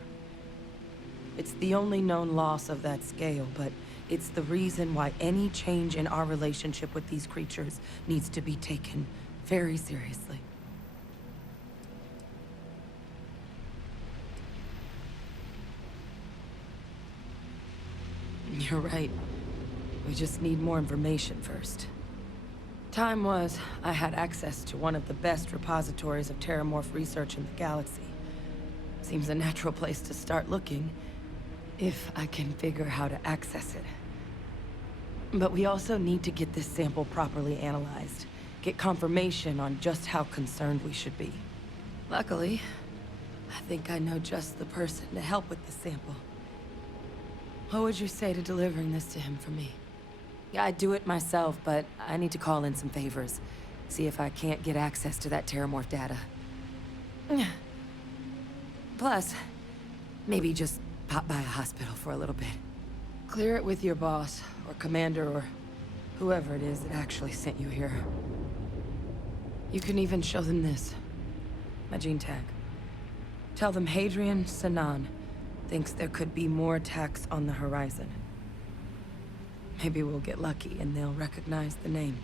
It's the only known loss of that scale, but it's the reason why any change in our relationship with these creatures needs to be taken very seriously. You're right. We just need more information first. Time was, I had access to one of the best repositories of terramorph research in the galaxy. Seems a natural place to start looking, if I can figure how to access it. But we also need to get this sample properly analyzed, get confirmation on just how concerned we should be. Luckily, I think I know just the person to help with the sample. What would you say to delivering this to him for me? Yeah, I'd do it myself, but I need to call in some favors. See if I can't get access to that terramorph data. Plus, maybe just pop by a hospital for a little bit. Clear it with your boss, or commander, or whoever it is that actually sent you here. You can even show them this. My gene tag. Tell them Hadrian Sanan thinks there could be more attacks on the horizon. Maybe we'll get lucky and they'll recognize the name.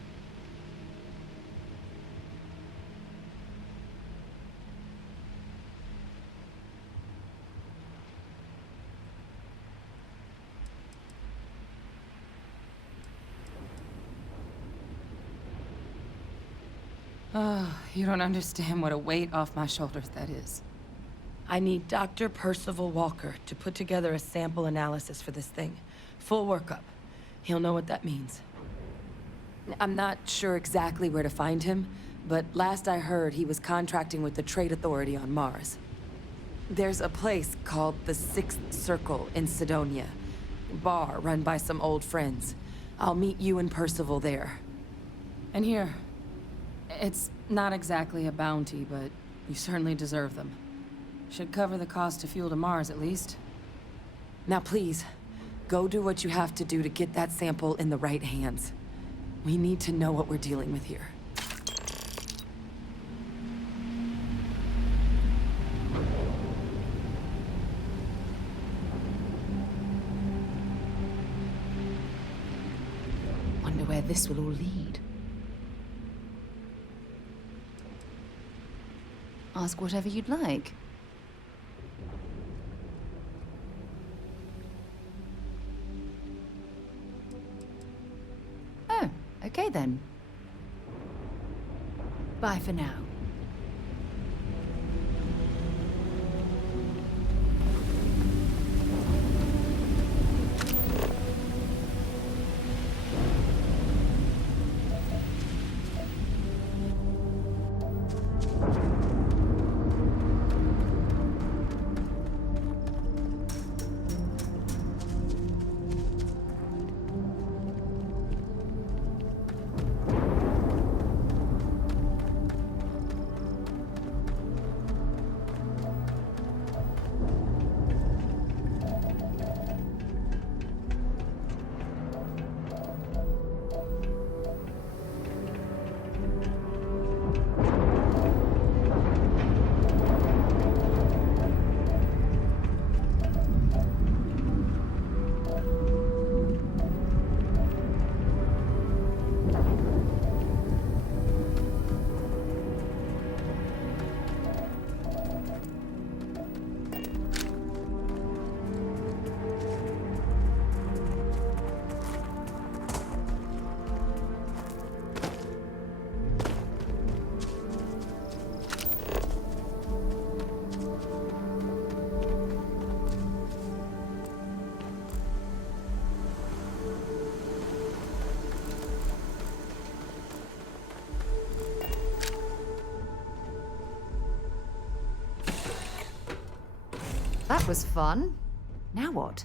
Oh, you don't understand what a weight off my shoulders that is. I need Dr. Percival Walker to put together a sample analysis for this thing. Full workup. He'll know what that means. I'm not sure exactly where to find him, but last I heard he was contracting with the Trade Authority on Mars. There's a place called the Sixth Circle in Sidonia. Bar run by some old friends. I'll meet you and Percival there. And here, it's not exactly a bounty, but you certainly deserve them. Should cover the cost of fuel to Mars, at least. Now please, go do what you have to do to get that sample in the right hands. We need to know what we're dealing with here. Wonder where this will all lead. Ask whatever you'd like. Oh, okay then. Bye for now. That was fun. Now what?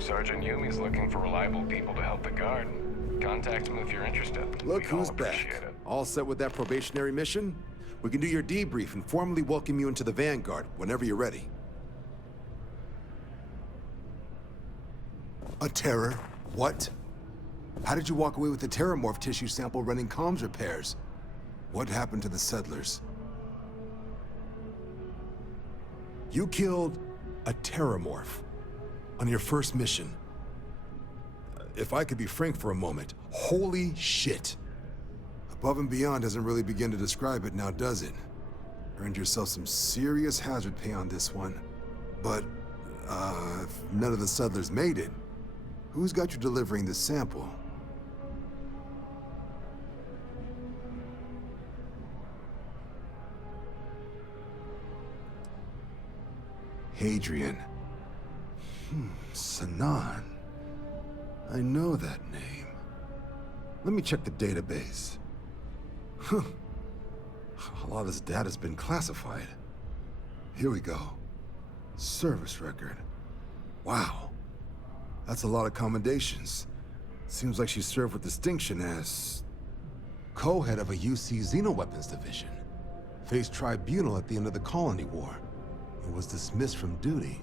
Sergeant Yumi's looking for reliable people to help the guard. Contact him if you're interested. Look who's back. All set with that probationary mission? We can do your debrief and formally welcome you into the Vanguard whenever you're ready. A terror? What? How did you walk away with the terramorph tissue sample running comms repairs? What happened to the settlers? You killed a terramorph on your first mission. If I could be frank for a moment, holy shit. Above and beyond doesn't really begin to describe it now, does it? Earned yourself some serious hazard pay on this one. But, if none of the settlers made it, who's got you delivering this sample? Hadrian. Sanan. I know that name. Let me check the database. Huh. A lot of this data's been classified. Here we go. Service record. Wow. That's a lot of commendations. Seems like she served with distinction as co-head of a UC Xenoweapons division. Faced tribunal at the end of the Colony War. And was dismissed from duty.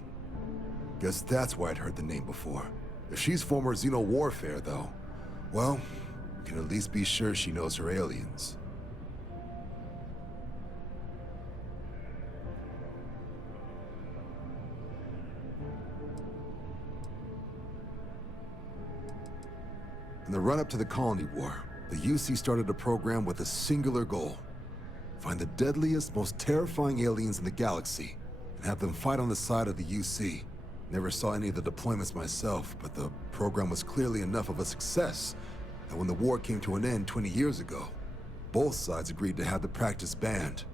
Guess that's why I'd heard the name before. If she's former Xeno warfare, though, well, we can at least be sure she knows her aliens. In the run-up to the Colony War, the UC started a program with a singular goal. Find the deadliest, most terrifying aliens in the galaxy, and have them fight on the side of the UC. Never saw any of the deployments myself, but the program was clearly enough of a success that when the war came to an end 20 years ago, both sides agreed to have the practice banned.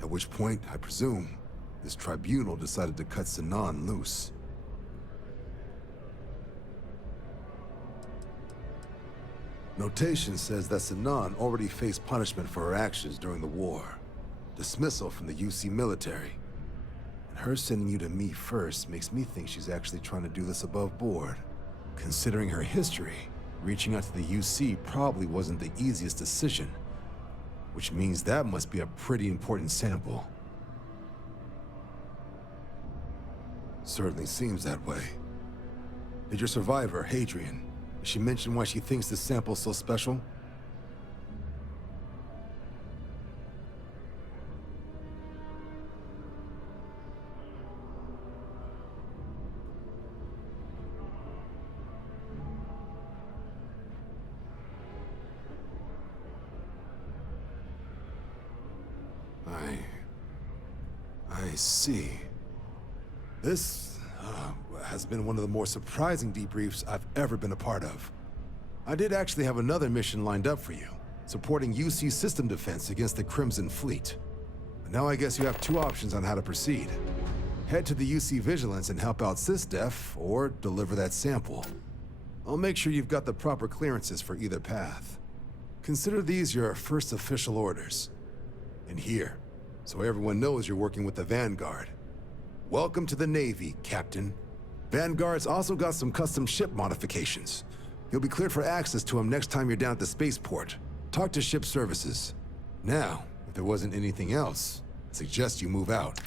At which point, I presume, this tribunal decided to cut Sinan loose. Notation says that Sinan already faced punishment for her actions during the war. Dismissal from the UC military. And her sending you to me first makes me think she's actually trying to do this above board. Considering her history, reaching out to the UC probably wasn't the easiest decision. Which means that must be a pretty important sample. Certainly seems that way. Did your survivor, Hadrian, did she mention why she thinks this sample's so special? I see. This has been one of the more surprising debriefs I've ever been a part of. I did actually have another mission lined up for you, supporting UC system defense against the Crimson Fleet. But now I guess you have two options on how to proceed. Head to the UC Vigilance and help out SysDef, or deliver that sample. I'll make sure you've got the proper clearances for either path. Consider these your first official orders. And here, so everyone knows you're working with the Vanguard. Welcome to the Navy, Captain. Vanguard's also got some custom ship modifications. You'll be cleared for access to them next time you're down at the spaceport. Talk to ship services. Now, if there wasn't anything else, I suggest you move out.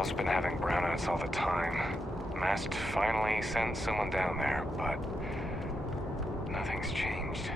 Valve's been having brownouts all the time. Mast finally sent someone down there, but nothing's changed.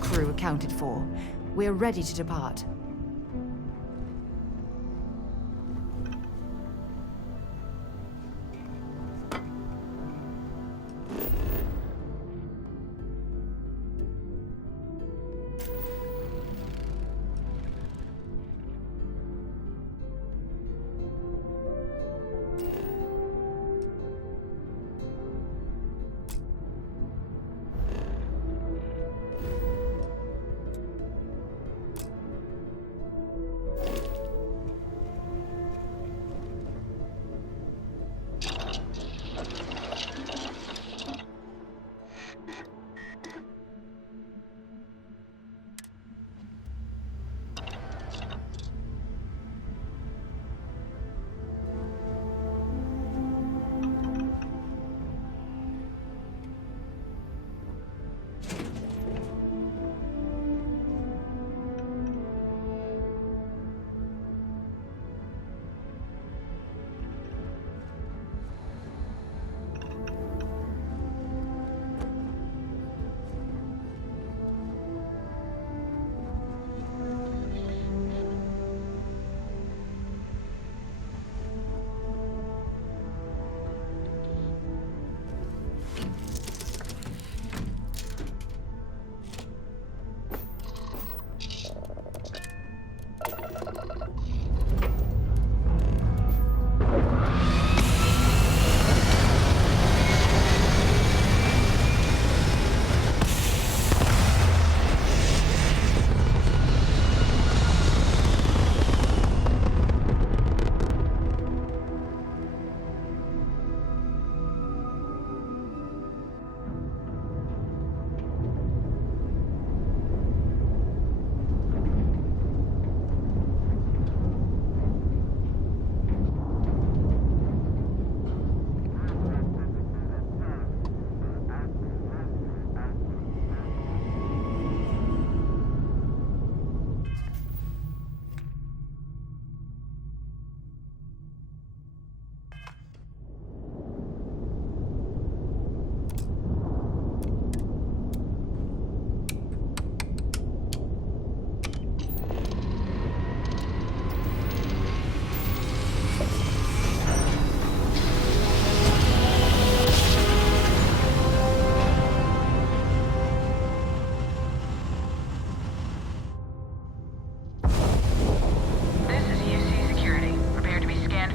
Crew accounted for. We're ready to depart.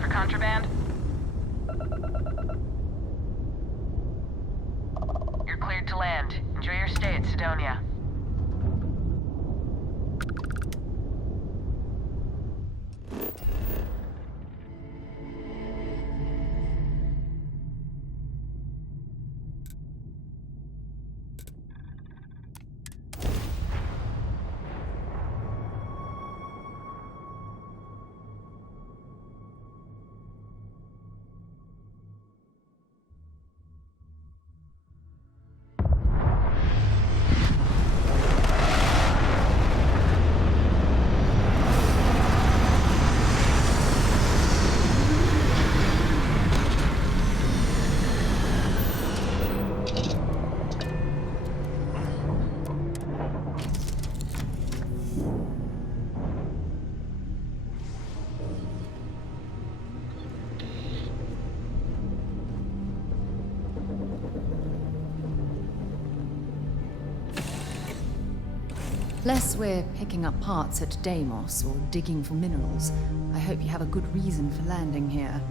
Contraband? You're cleared to land. Enjoy your stay at Sidonia. Less we're picking up parts at Deimos or digging for minerals, I hope you have a good reason for landing here.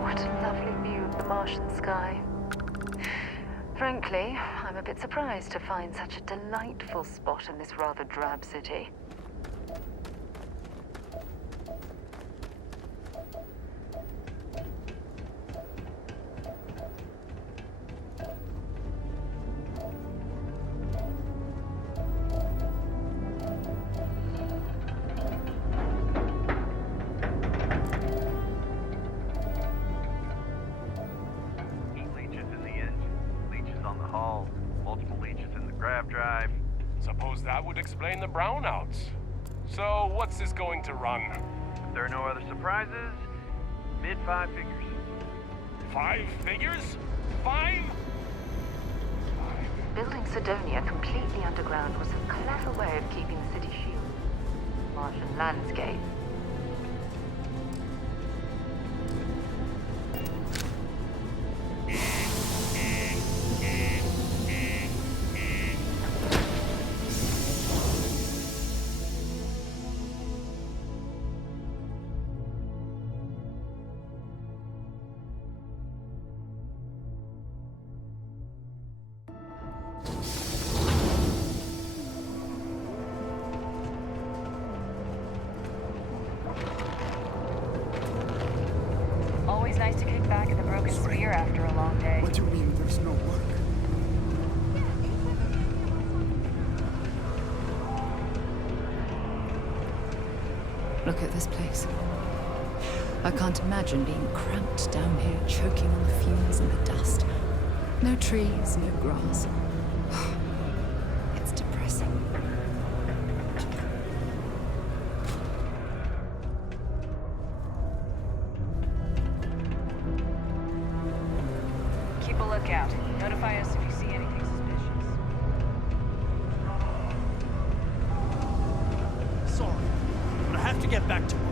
What a lovely view of the Martian sky. Frankly, I'm a bit surprised to find such a delightful spot in this rather drab city. Suppose that would explain the brownouts. So, what's this going to run? If there are no other surprises, mid-5 figures. 5 figures? 5? Building Sidonia completely underground was a clever way of keeping the city shielded. Martian landscape. Always nice to kick back at the broken spear after a long day. What do you mean there's no work? Look at this place. I can't imagine being cramped down here, choking on the fumes and the dust. No trees, no grass. It's depressing. Keep a lookout. Notify us if you see anything suspicious. Sorry, but I have to get back to work.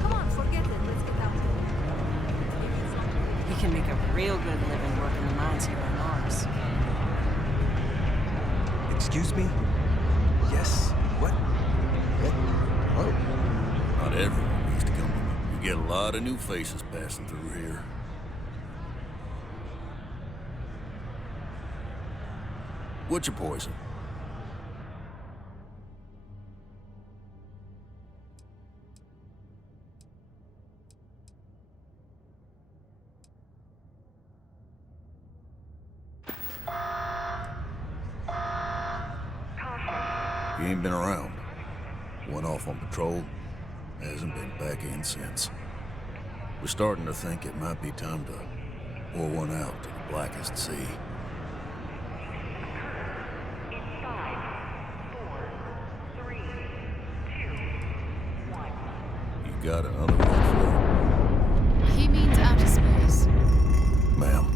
Come on, forget it. Let's get out of here. We can make a real good living working the mines here on Mars. Excuse me? Yes? What? Oh. Not everyone needs to come to me. You get a lot of new faces passing through here. What's your poison? You ain't been around. Went off on patrol. Hasn't been back in since. We're starting to think it might be time to pour one out to the blackest sea. You got another one for He means outer space. Ma'am.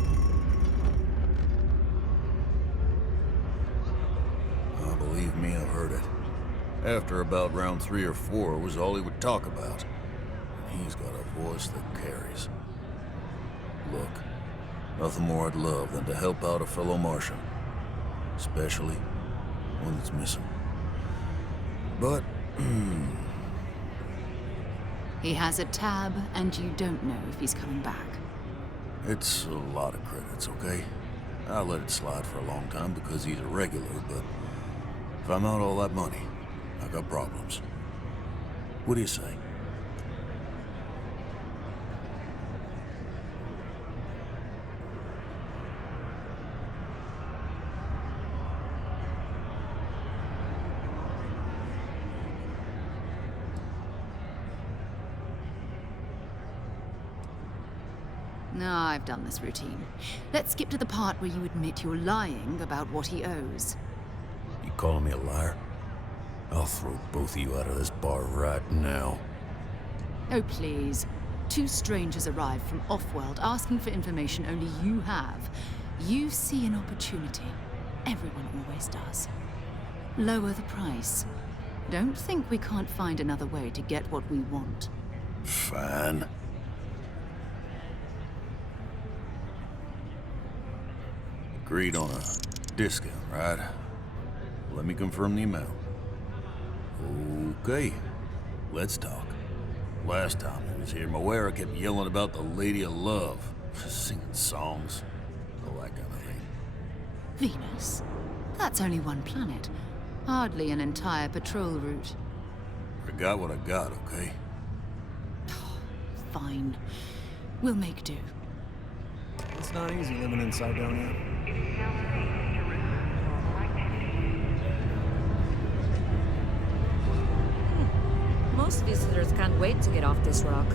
Believe me, I've heard it. After about round 3 or 4 was all he would talk about. And he's got a voice that carries. Look, nothing more I'd love than to help out a fellow Martian. Especially one that's missing. But, He has a tab, and you don't know if he's coming back. it's a lot of credits, okay? I let it slide for a long time because he's a regular, but if I'm out all that money, I got problems. What do you say? No, I've done this routine. Let's skip to the part where you admit you're lying about what he owes. You calling me a liar? I'll throw both of you out of this bar right now. Oh, please. 2 strangers arrived from off-world asking for information only you have. You see an opportunity. Everyone always does. Lower the price. Don't think we can't find another way to get what we want. Fine. Agreed on a discount, right? Let me confirm the amount. Okay, let's talk. Last time I was here, Moera kept yelling about the Lady of Love. Singing songs, all that kind of thing. Venus? That's only one planet. Hardly an entire patrol route. I got what I got, okay? Fine. We'll make do. It's not easy living in Cydonia. Most visitors can't wait to get off this rock.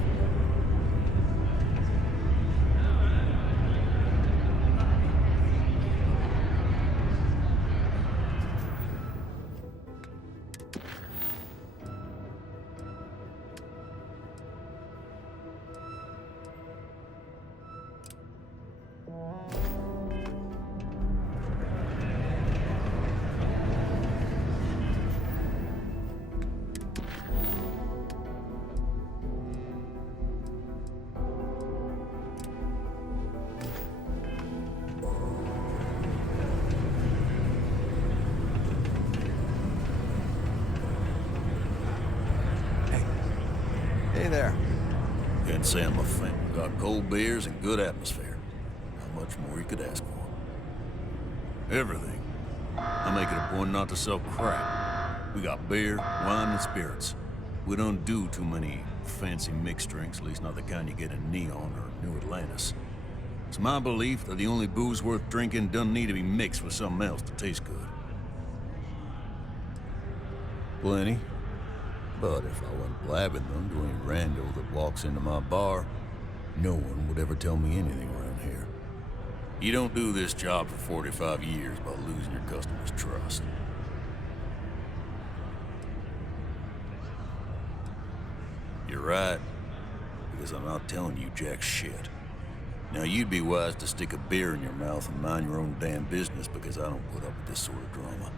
Hey there. Can't say I'm a fan. Got cold beers and good atmosphere. How much more you could ask for? Everything. I make it a point not to sell crap. We got beer, wine, and spirits. We don't do too many fancy mixed drinks, at least not the kind you get in Neon or New Atlantis. It's my belief that the only booze worth drinking doesn't need to be mixed with something else to taste good. Plenty. But if I went blabbing them to any rando that walks into my bar, no one would ever tell me anything around here. You don't do this job for 45 years by losing your customers' trust. You're right, because I'm not telling you jack shit. Now you'd be wise to stick a beer in your mouth and mind your own damn business, because I don't put up with this sort of drama.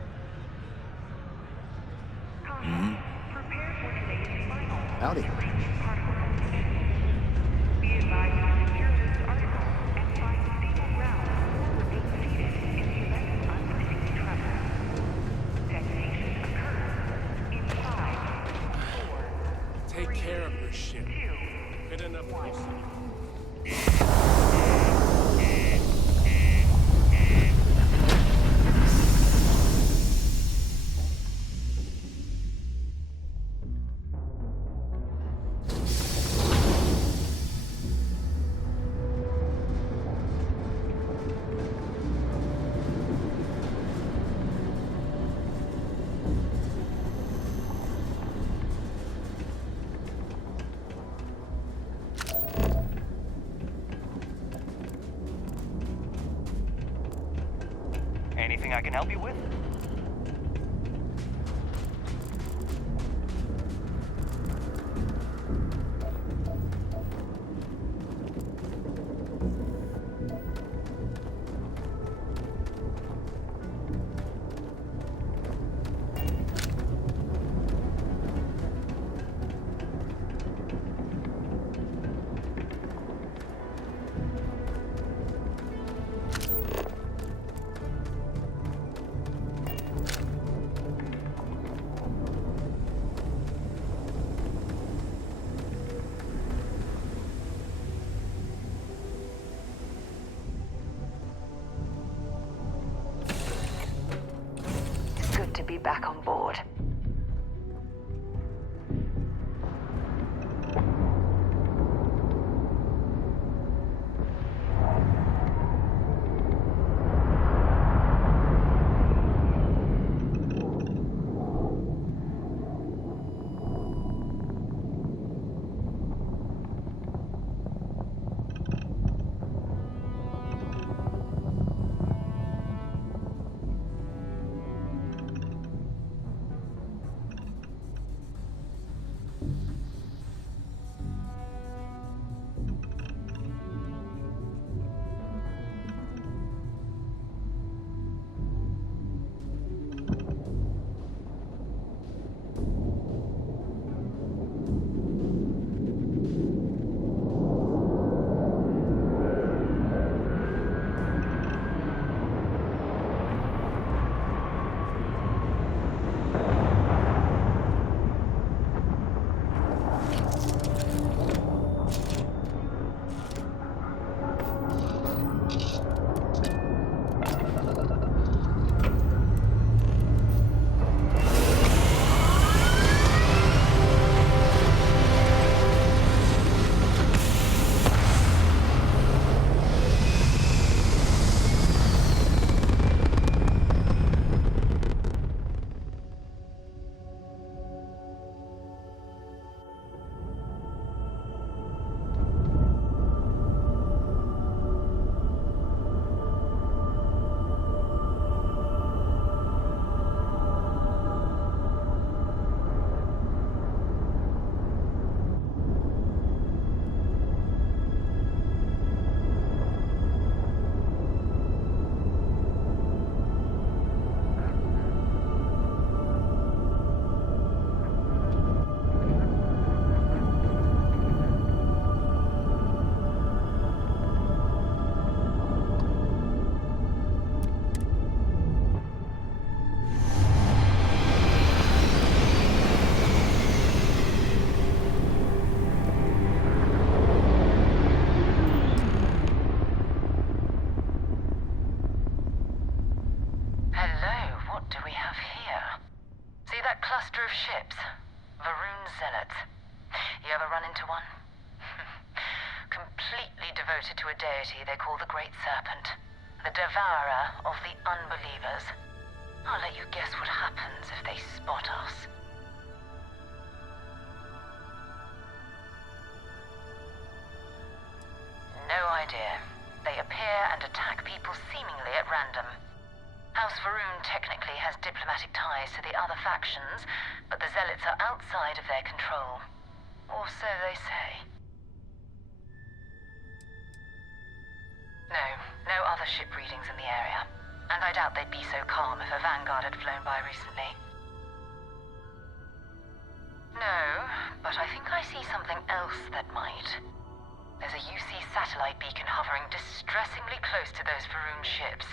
Howdy. Take care of your shit. Good enough for yourself. Anything I can help you with? To be back on board. run into one? Completely devoted to a deity they call the Great Serpent, the devourer of the unbelievers. I'll let you guess what happens if they spot us. No idea. They appear and attack people seemingly at random. House Varun technically has diplomatic ties to the other factions, but the Zealots are outside of their control. Or so they say. No other ship readings in the area. And I doubt they'd be so calm if a Vanguard had flown by recently. No, but I think I see something else that might. There's a UC satellite beacon hovering distressingly close to those Varun ships.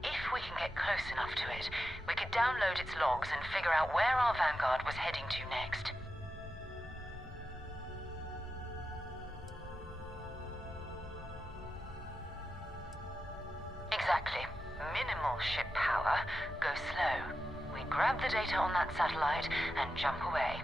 If we can get close enough to it, we could download its logs and figure out where our Vanguard was heading to next. Exactly. Minimal ship power, go slow. We grab the data on that satellite and jump away.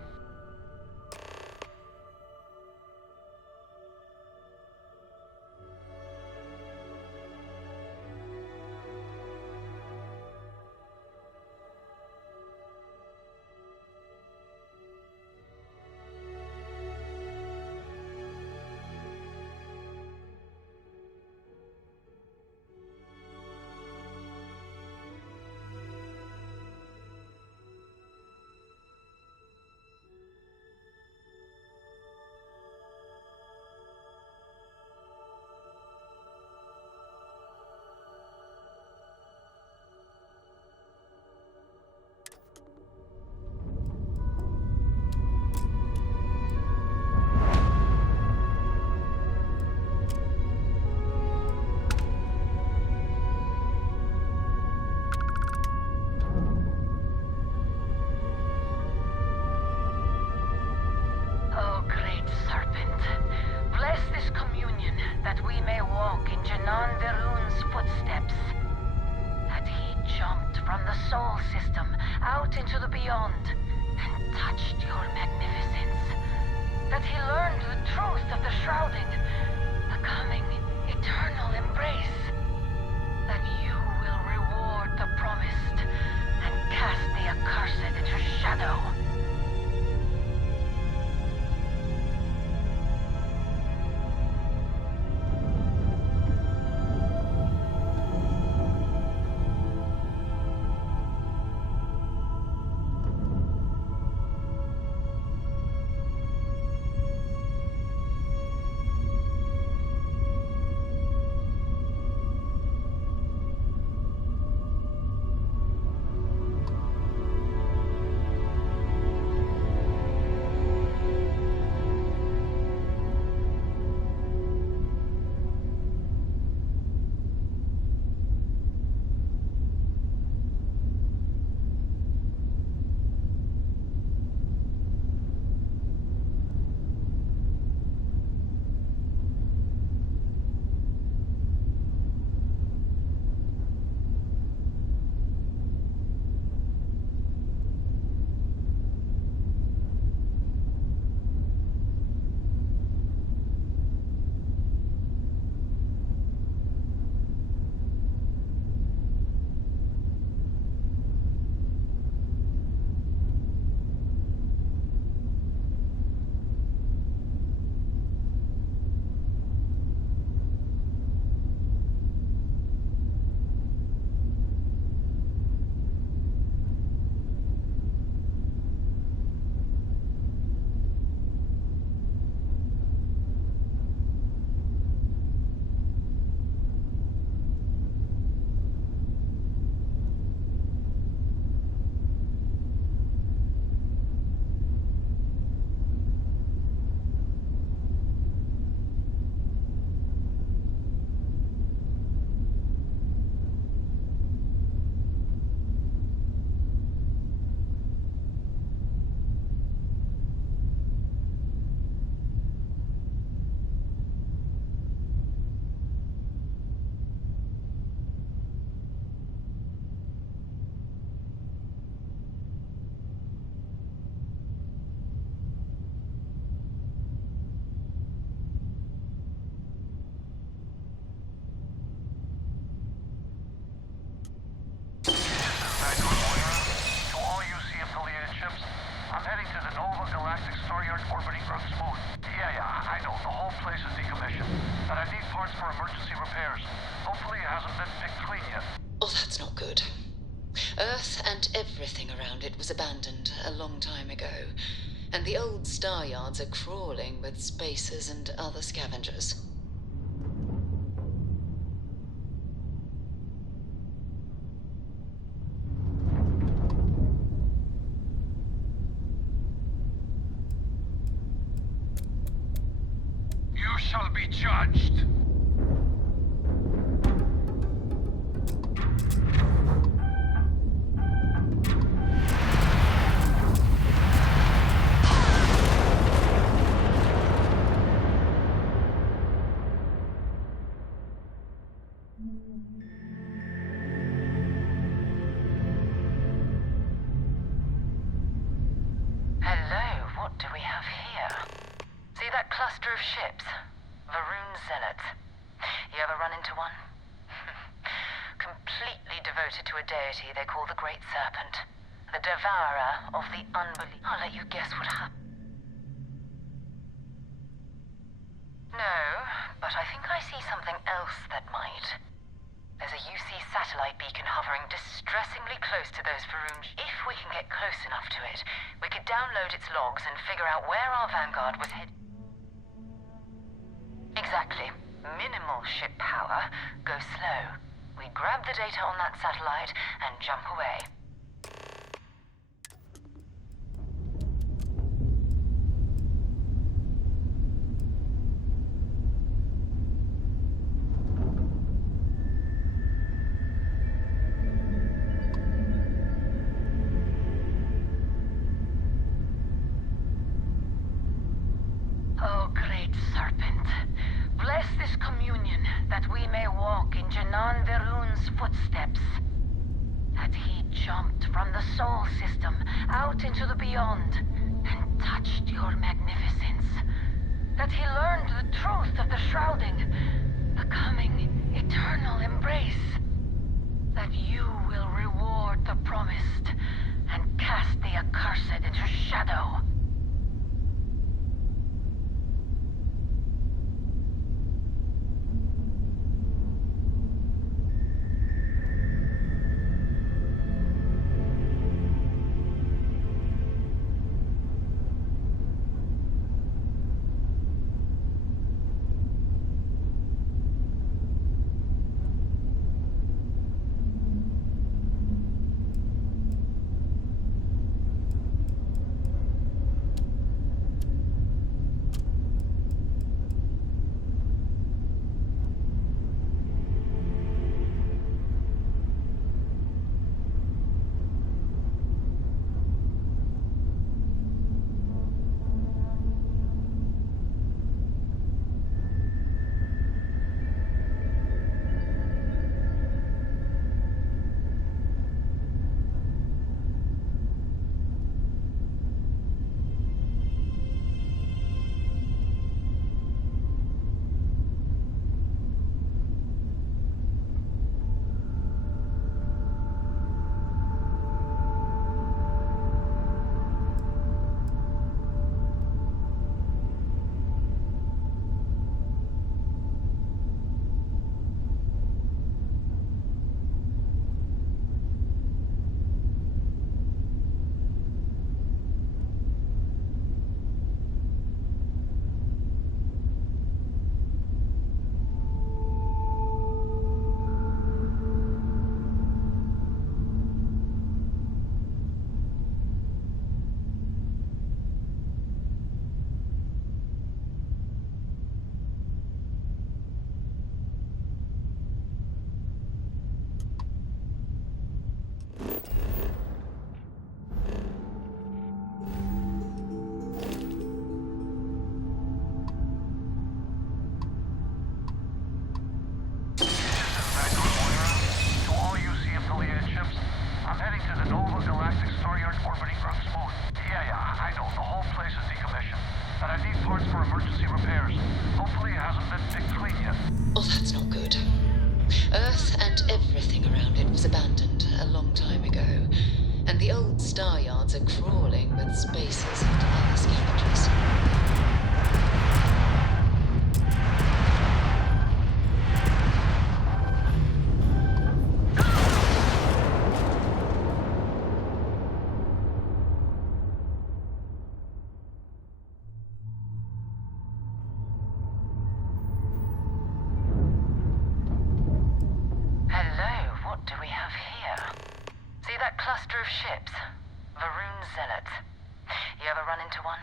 Earth's moon. Yeah, I know. The whole place is decommissioned. But I need parts for emergency repairs. Hopefully it hasn't been picked clean yet. Oh, that's not good. Earth and everything around it was abandoned a long time ago. And the old star yards are crawling with spacers and other scavengers. You shall be judged. Hello, what do we have here? See that cluster of ships? Varoon zealots. You ever run into one? Completely devoted to a deity they call the Great Serpent. The devourer of the unbelievable. I'll let you guess what happened. No, but I think I see something else that might. There's a UC satellite beacon hovering distressingly close to those Varoon. If we can get close enough to it, we could download its logs and figure out where our vanguard was headed. Exactly. Minimal ship power. Go slow. We grab the data on that satellite and jump away. Oh, great serpent, bless this communion that we may walk in Janan Veroon's footsteps. That he jumped from the soul system out into the beyond and touched your magnificence. That he learned the truth of the shrouding, the coming eternal embrace. That you will reward the promised and cast the accursed into shadow. Oh, that's not good. Earth and everything around it was abandoned a long time ago, and the old star yards are crawling with spacers and other scavengers. into one.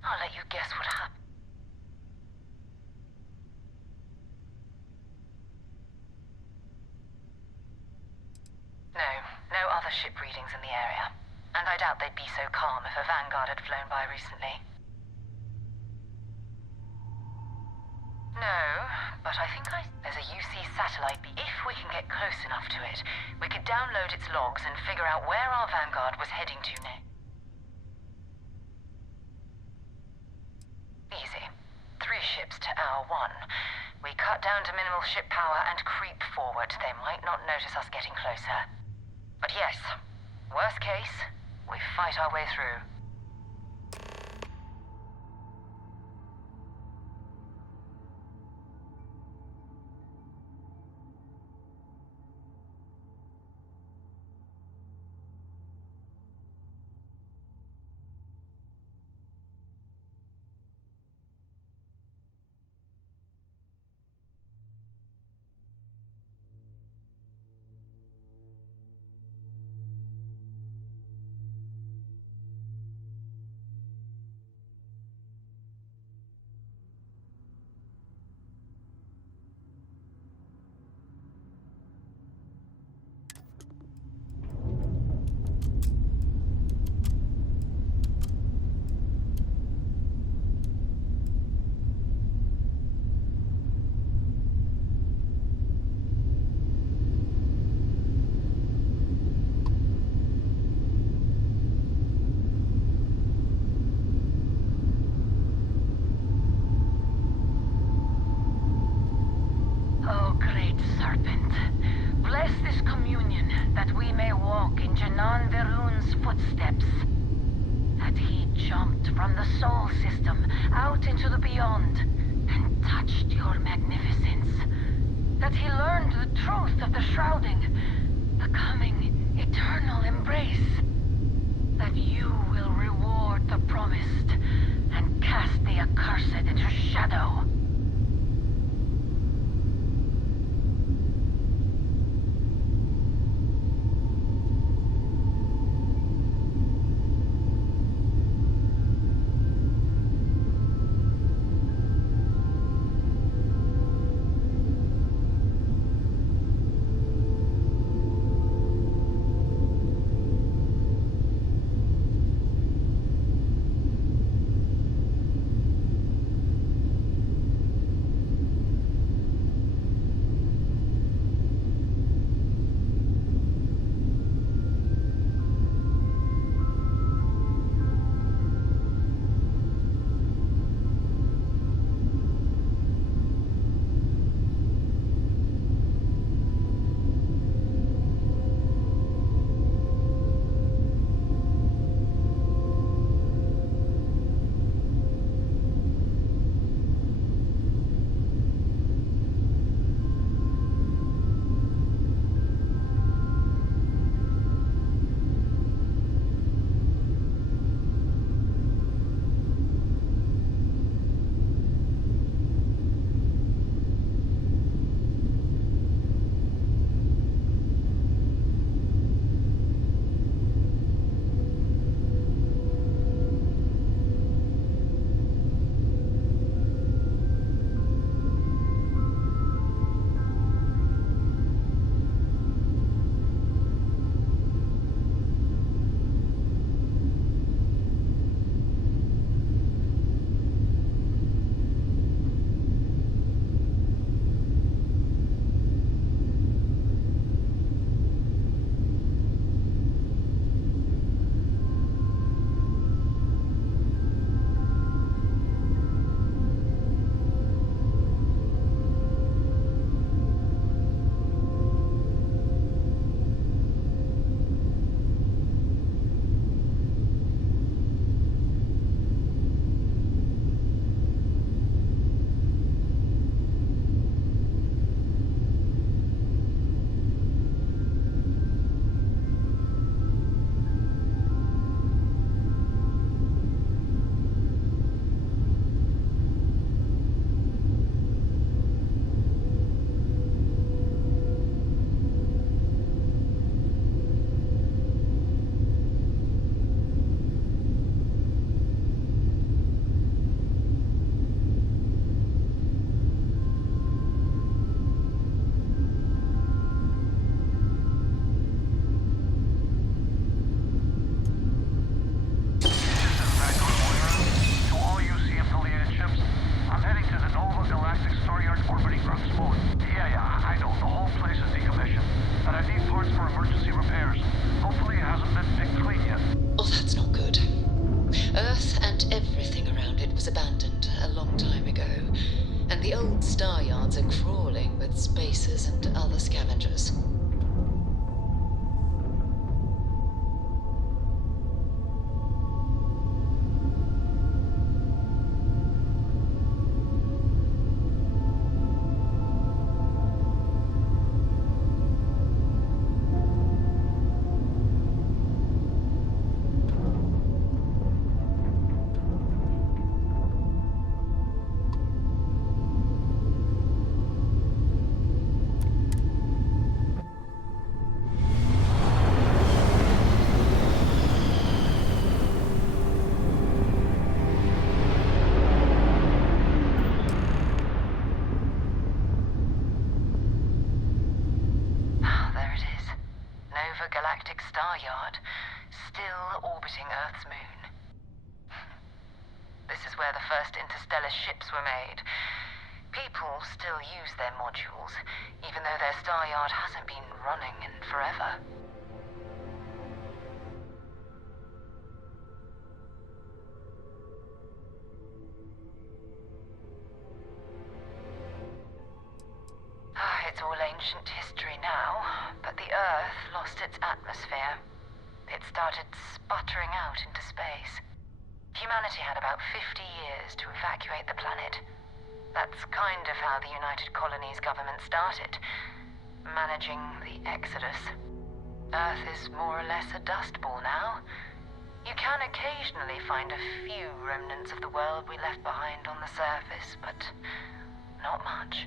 I'll let you guess what happened. No other ship readings in the area. And I doubt they'd be so calm if a Vanguard had flown by recently. No, but I think there's a UC satellite. If we can get close enough to it, we could download its logs and figure out where our Vanguard was heading to next. Easy. 3 ships to hour 1. We cut down to minimal ship power and creep forward. They might not notice us getting closer. But yes, worst case, we fight our way through. ago, and the old star yards are crawling with spacers and other scavengers. Ships were made. People still use their modules, even though their star yard hasn't been running in forever. It's all ancient history now, but the Earth lost its atmosphere. It started sputtering out into space. Humanity had about 50 years to evacuate the planet. That's kind of how the United Colonies government started, managing the exodus. Earth is more or less a dust ball now. You can occasionally find a few remnants of the world we left behind on the surface, but not much.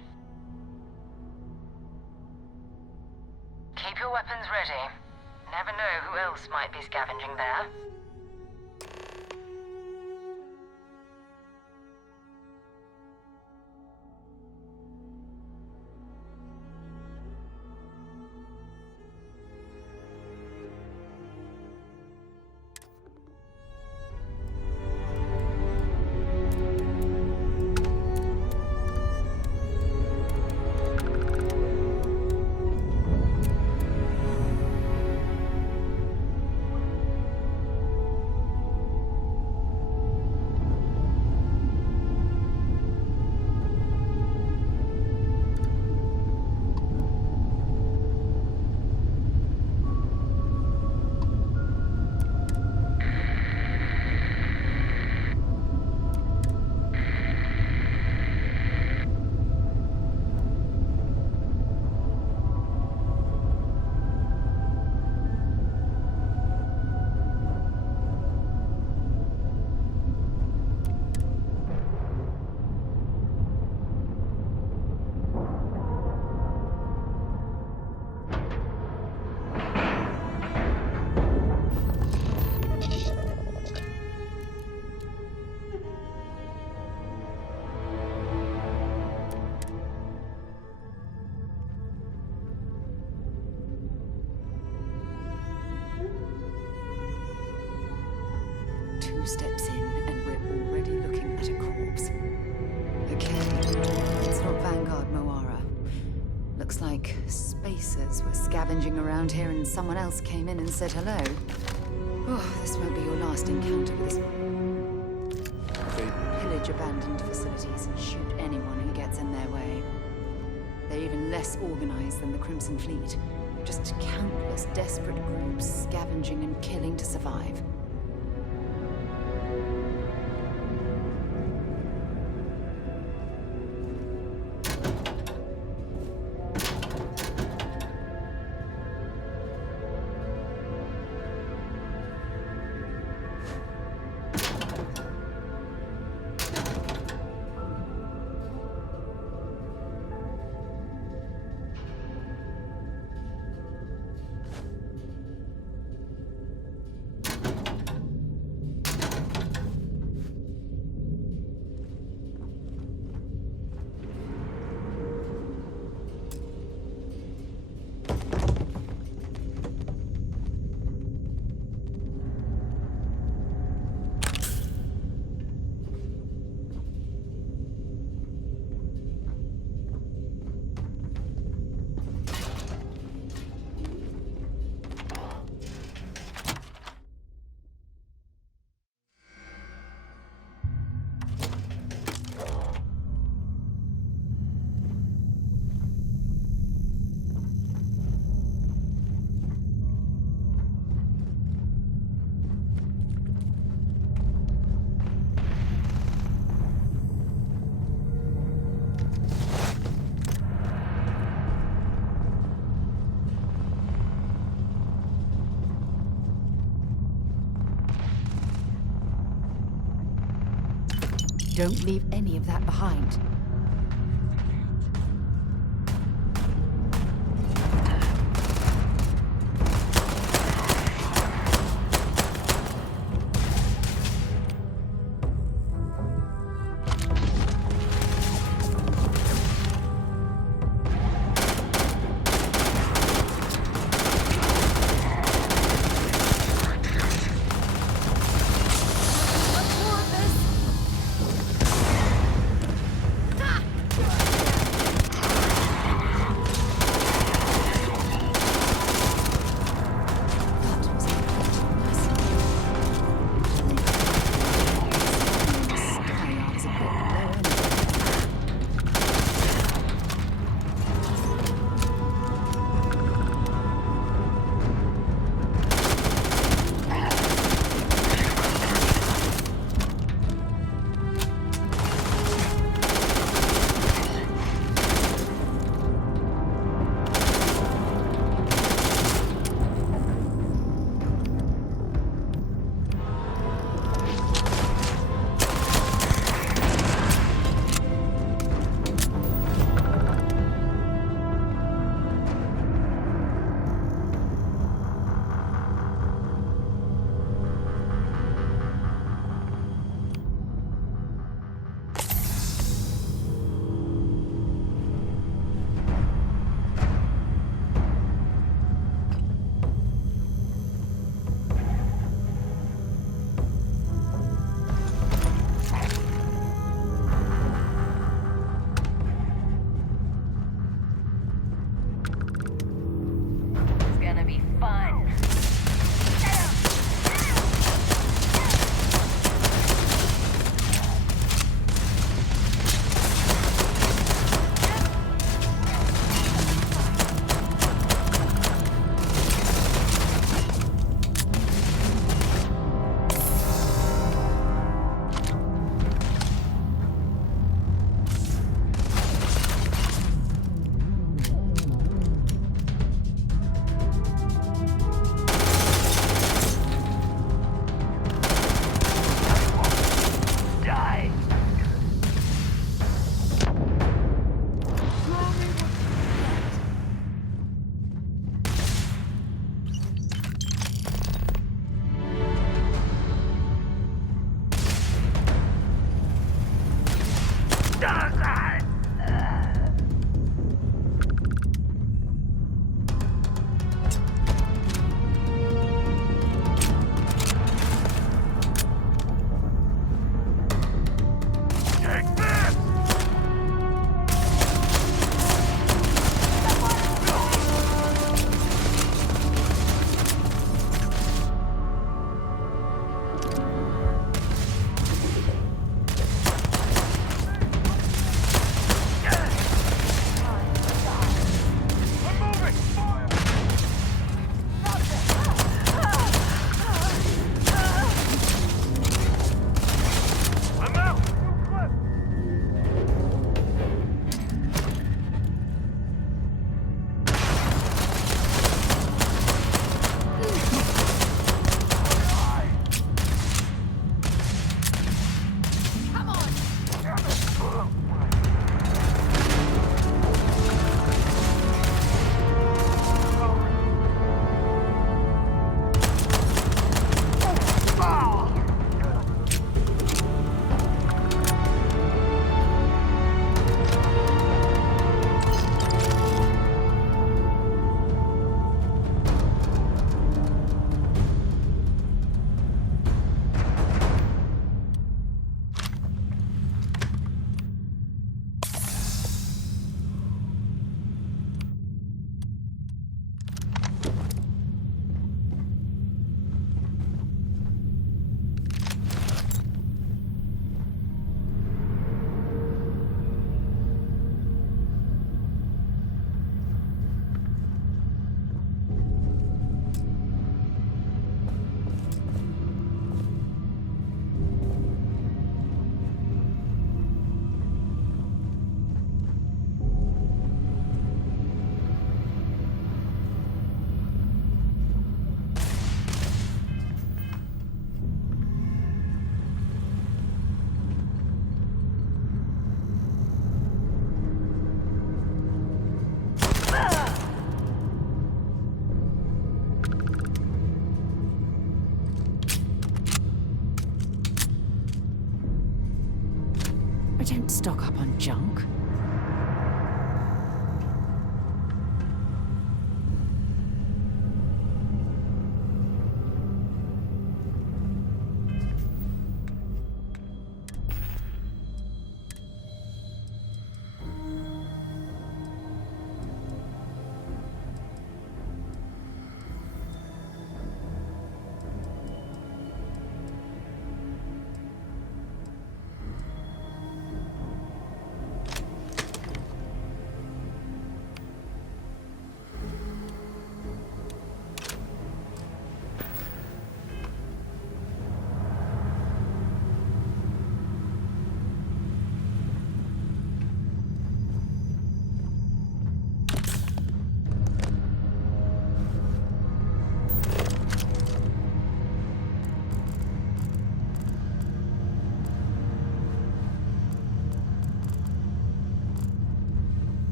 Keep your weapons ready. Never know who else might be scavenging there. Steps in, and we're already looking at a corpse. Okay, it's not Vanguard Moara. Looks like spacers were scavenging around here and someone else came in and said hello. Oh, this won't be your last encounter with this. They pillage abandoned facilities and shoot anyone who gets in their way. They're even less organized than the Crimson Fleet. Just countless desperate groups scavenging and killing to survive. Don't leave any of that behind. I don't stock up on junk.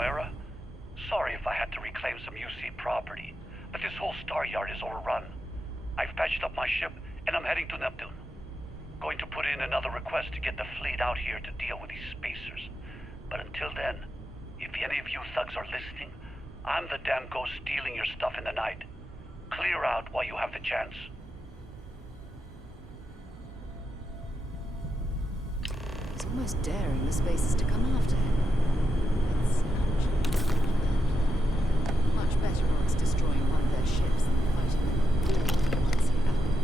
era. Sorry if I had to reclaim some UC property, but this whole star yard is overrun. I've patched up my ship, and I'm heading to Neptune. Going to put in another request to get the fleet out here to deal with these spacers. But until then, if any of you thugs are listening, I'm the damn ghost stealing your stuff in the night. Clear out while you have the chance. He's almost daring the spacers to come after him. It's much better odds destroying one of their ships than fighting them once he happens.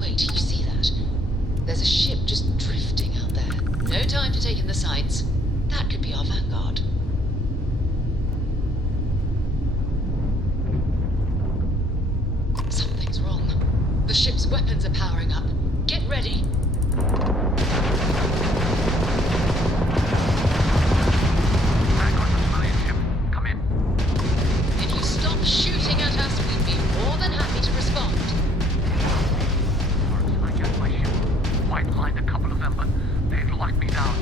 Wait, you see that? There's a ship just drifting out there. No time to take in the sights. That could be our vanguard. Something's wrong. The ship's weapons are powering up. Get ready. If you stop shooting at us, we'd be more than happy to respond. I guess my ship white lined a couple of them, but they've locked me down.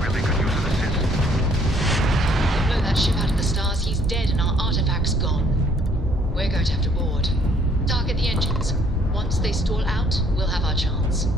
Really could use an assist. If we blow that ship out of the stars, he's dead and our artifact's gone. We're going to have to board. Target the engines. Once they stall out, we'll have our chance.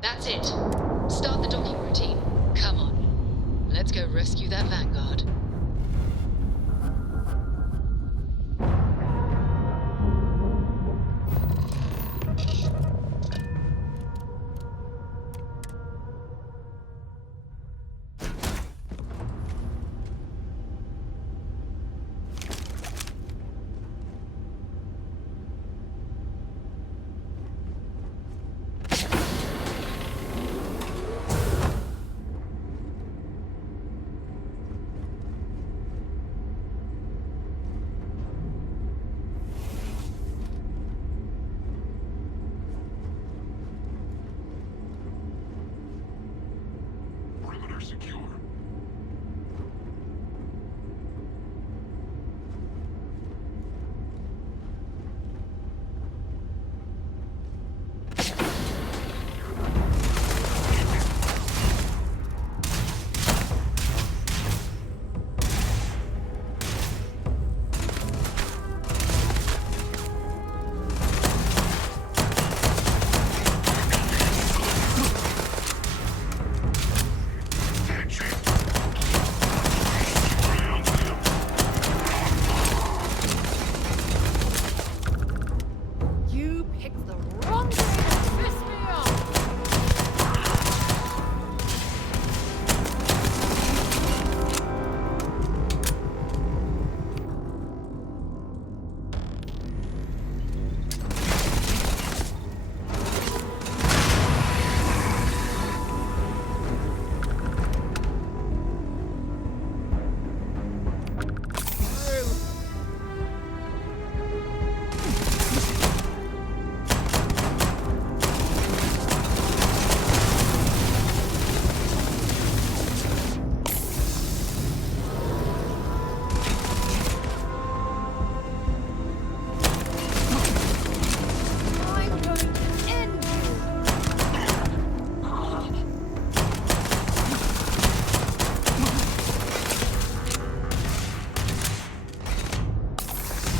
That's it. Start the docking routine. Come on. Let's go rescue that vanguard.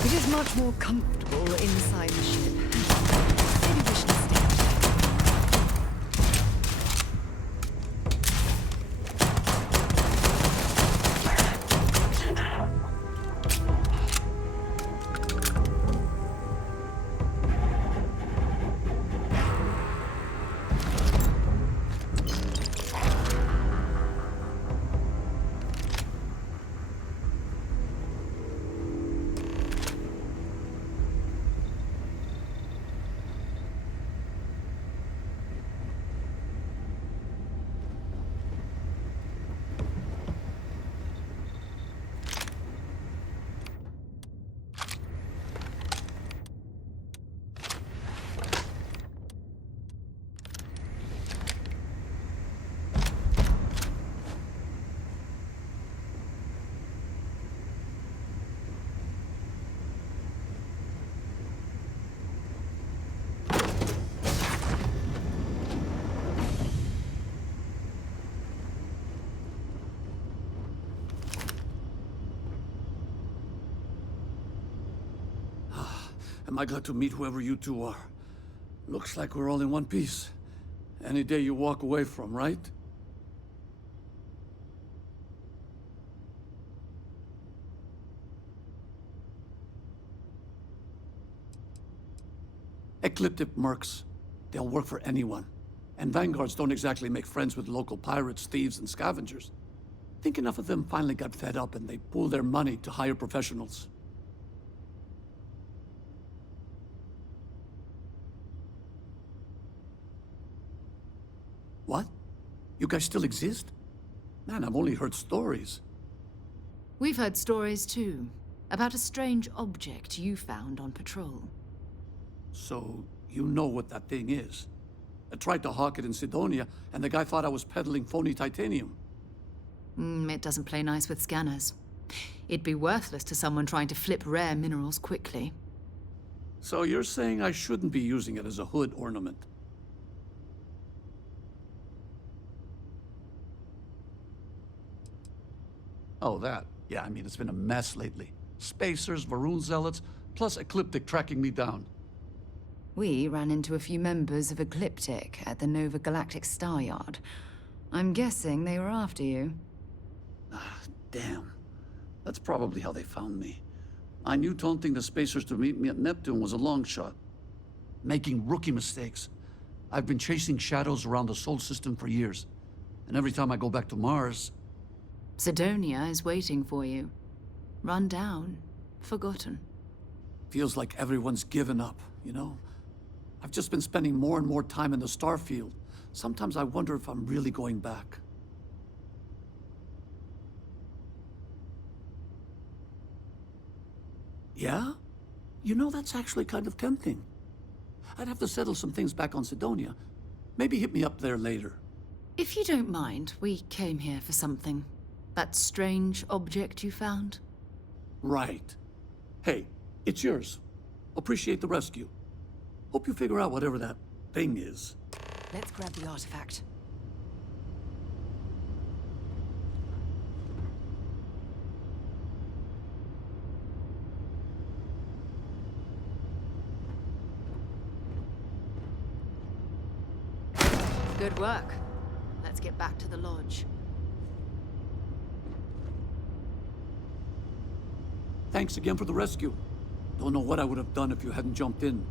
It is much more comfortable inside the ship. Maybe we should stay. Am I glad to meet whoever you two are. Looks like we're all in one piece. Any day you walk away from, right? Ecliptic mercs. They'll work for anyone. And vanguards don't exactly make friends with local pirates, thieves, and scavengers. Think enough of them finally got fed up and they pooled their money to hire professionals. What? You guys still exist? Man, I've only heard stories. We've heard stories too, about a strange object you found on patrol. So, you know what that thing is. I tried to hawk it in Sidonia, and the guy thought I was peddling phony titanium. It doesn't play nice with scanners. It'd be worthless to someone trying to flip rare minerals quickly. So you're saying I shouldn't be using it as a hood ornament? Oh, that. Yeah, I mean, it's been a mess lately. Spacers, Varun zealots, plus Ecliptic tracking me down. We ran into a few members of Ecliptic at the Nova Galactic Star Yard. I'm guessing they were after you. Ah, damn. That's probably how they found me. I knew taunting the Spacers to meet me at Neptune was a long shot. Making rookie mistakes. I've been chasing shadows around the Sol system for years. And every time I go back to Mars... Sidonia is waiting for you. Run down. Forgotten. Feels like everyone's given up, you know? I've just been spending more and more time in the Starfield. Sometimes I wonder if I'm really going back. Yeah? You know, that's actually kind of tempting. I'd have to settle some things back on Sidonia. Maybe hit me up there later. If you don't mind, we came here for something. That strange object you found? Right. Hey, it's yours. Appreciate the rescue. Hope you figure out whatever that thing is. Let's grab the artifact. Good work. Let's get back to the lodge. Thanks again for the rescue. Don't know what I would have done if you hadn't jumped in.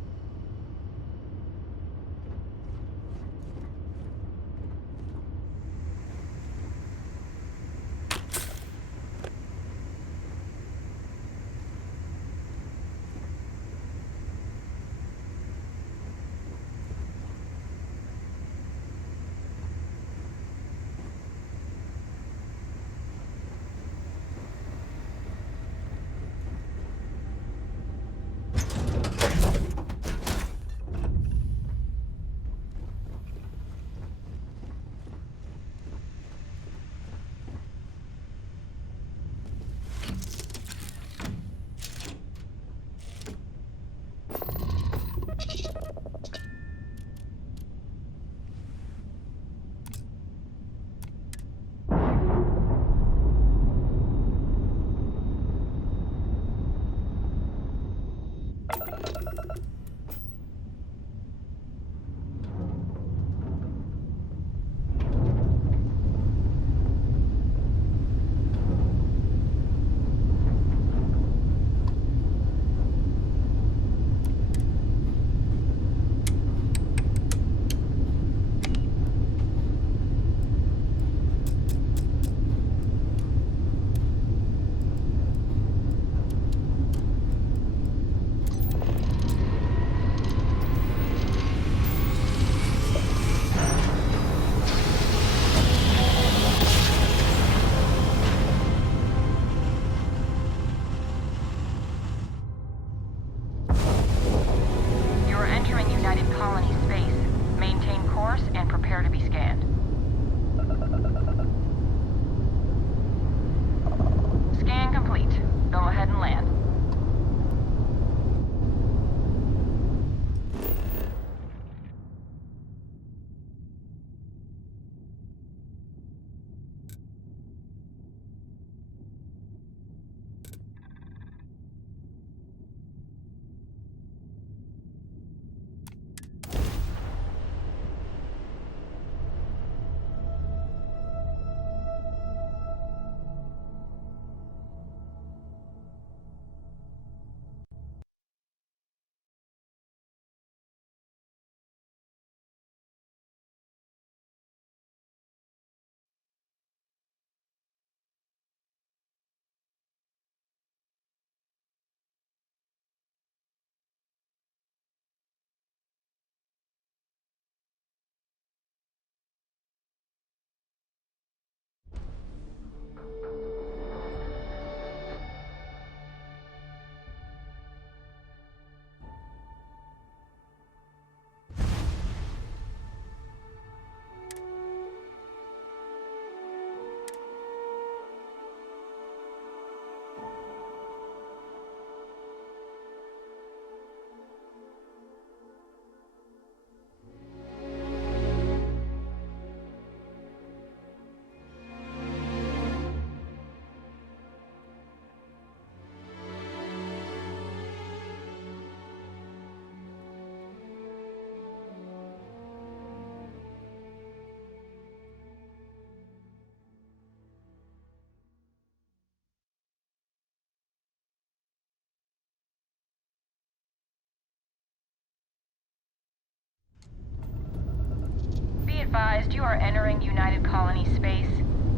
advised, you are entering United Colony space.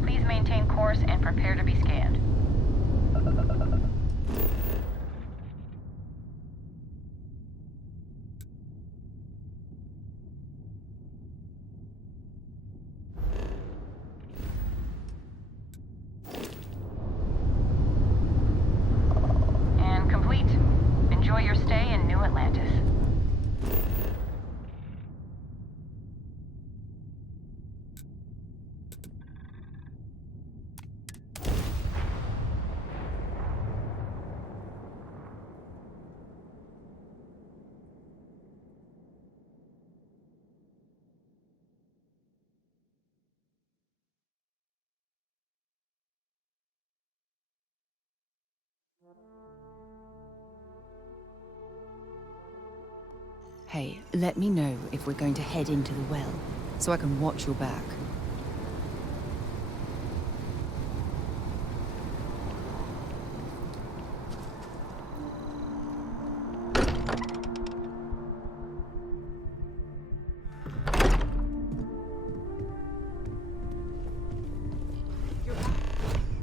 Please maintain course and prepare to be scanned. And complete. Enjoy your stay in New Atlantis. Hey, let me know if we're going to head into the well, so I can watch your back.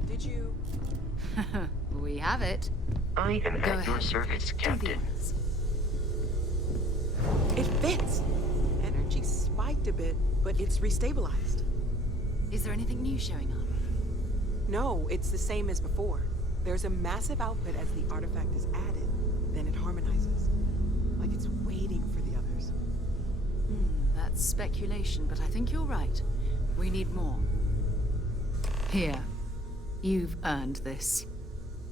Did you? We have it. I am at your service, Captain. It fits. Energy spiked a bit, but it's restabilized. Is there anything new showing up? No, it's the same as before. There's a massive output as the artifact is added, then it harmonizes. Like it's waiting for the others. That's speculation, but I think you're right. We need more. Here. You've earned this.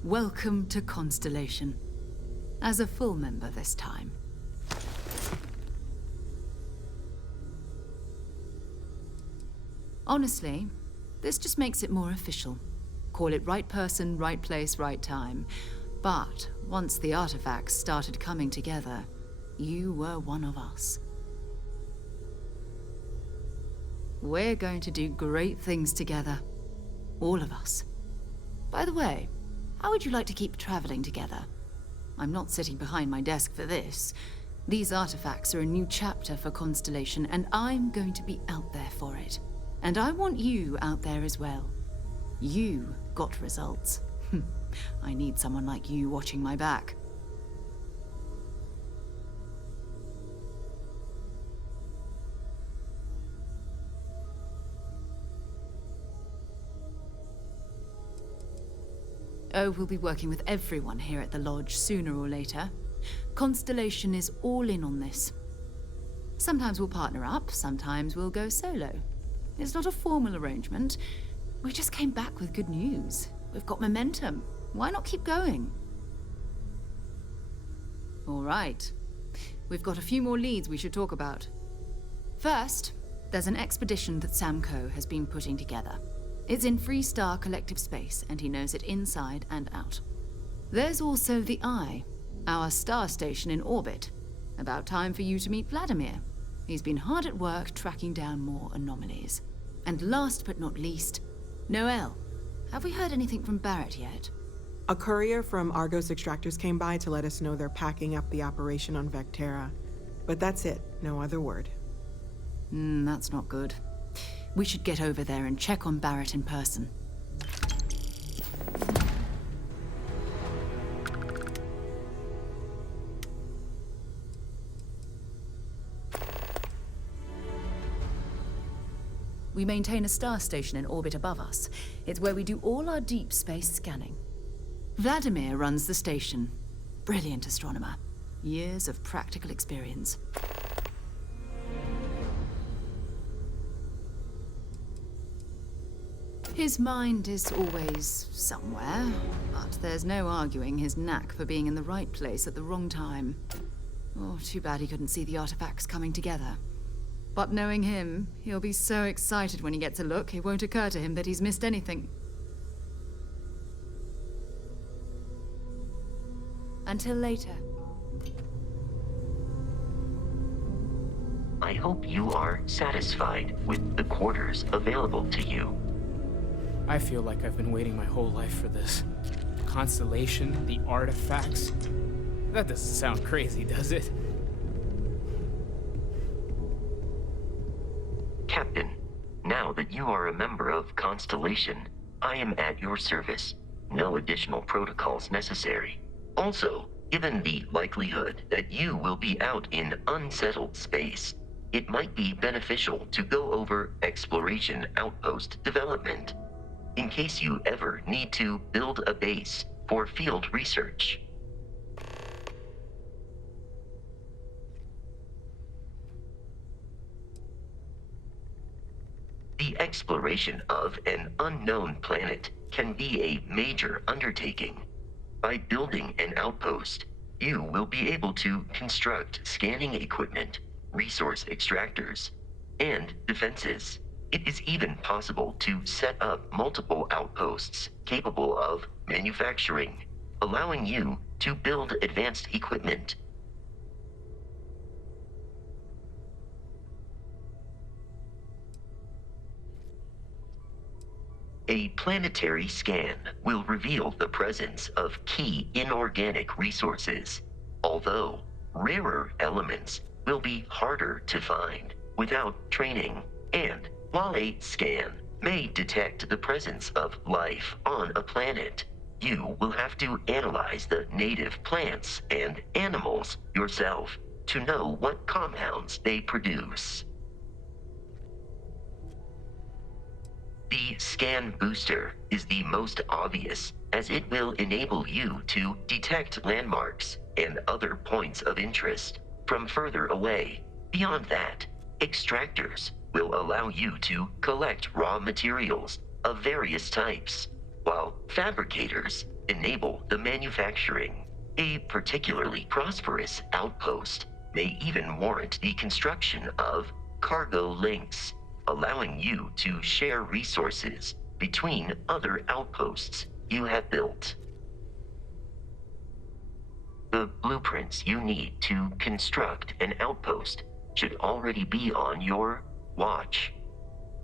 Welcome to Constellation. As a full member this time. Honestly, this just makes it more official. Call it right person, right place, right time. But once the artifacts started coming together, you were one of us. We're going to do great things together. All of us. By the way, how would you like to keep traveling together? I'm not sitting behind my desk for this. These artifacts are a new chapter for Constellation, and I'm going to be out there for it. And I want you out there as well. You got results. I need someone like you watching my back. Oh, we'll be working with everyone here at the lodge sooner or later. Constellation is all in on this. Sometimes we'll partner up, sometimes we'll go solo. It's not a formal arrangement. We just came back with good news. We've got momentum. Why not keep going? All right. We've got a few more leads we should talk about. First, there's an expedition that Samco has been putting together. It's in Freestar Collective Space, and he knows it inside and out. There's also the Eye, our star station in orbit. About time for you to meet Vladimir. He's been hard at work tracking down more anomalies. And last but not least, Noel. Have we heard anything from Barrett yet? A courier from Argos Extractors came by to let us know they're packing up the operation on Vectera. But that's it, no other word. That's not good. We should get over there and check on Barrett in person. We maintain a star station in orbit above us. It's where we do all our deep space scanning. Vladimir runs the station. Brilliant astronomer. Years of practical experience. His mind is always somewhere, but there's no arguing his knack for being in the right place at the wrong time. Oh, too bad he couldn't see the artifacts coming together. But knowing him, he'll be so excited when he gets a look, it won't occur to him that he's missed anything. Until later. I hope you are satisfied with the quarters available to you. I feel like I've been waiting my whole life for this. Constellation, the artifacts. That doesn't sound crazy, does it? Captain, now that you are a member of Constellation, I am at your service. No additional protocols necessary. Also, given the likelihood that you will be out in unsettled space, it might be beneficial to go over exploration outpost development, in case you ever need to build a base for field research. The exploration of an unknown planet can be a major undertaking. By building an outpost, you will be able to construct scanning equipment, resource extractors, and defenses. It is even possible to set up multiple outposts capable of manufacturing, allowing you to build advanced equipment. A planetary scan will reveal the presence of key inorganic resources, although rarer elements will be harder to find without training. And while a scan may detect the presence of life on a planet, you will have to analyze the native plants and animals yourself to know what compounds they produce. The scan booster is the most obvious, as it will enable you to detect landmarks and other points of interest from further away. Beyond that, extractors will allow you to collect raw materials of various types, while fabricators enable the manufacturing. A particularly prosperous outpost may even warrant the construction of cargo links, allowing you to share resources between other outposts you have built. The blueprints you need to construct an outpost should already be on your watch.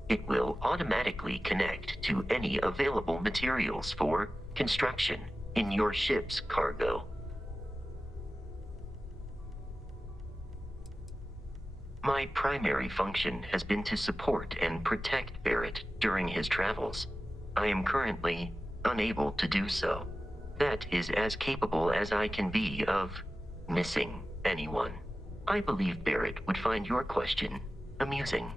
It will automatically connect to any available materials for construction in your ship's cargo. My primary function has been to support and protect Barrett during his travels. I am currently unable to do so. That is as capable as I can be of missing anyone. I believe Barrett would find your question amusing.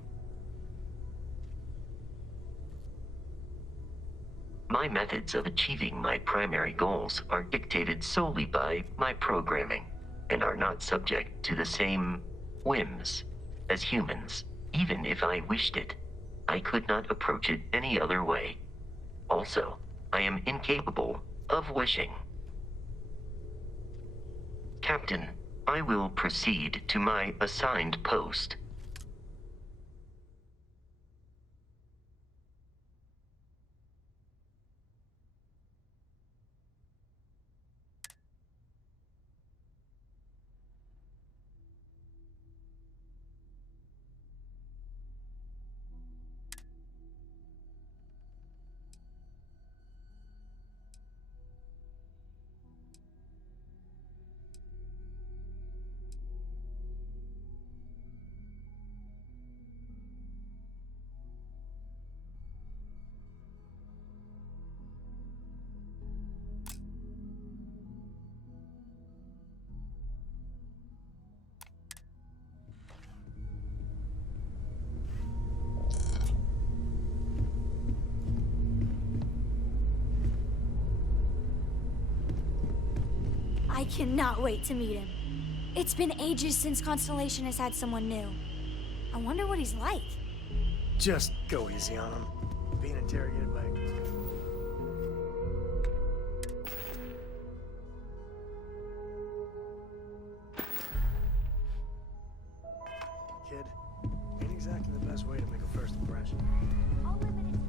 My methods of achieving my primary goals are dictated solely by my programming, and are not subject to the same whims as humans. Even if I wished it, I could not approach it any other way. Also, I am incapable of wishing. Captain, I will proceed to my assigned post. I cannot wait to meet him. It's been ages since Constellation has had someone new. I wonder what he's like. Just go easy on him. Being interrogated by... Kid, ain't exactly the best way to make a first impression. I'll limit it.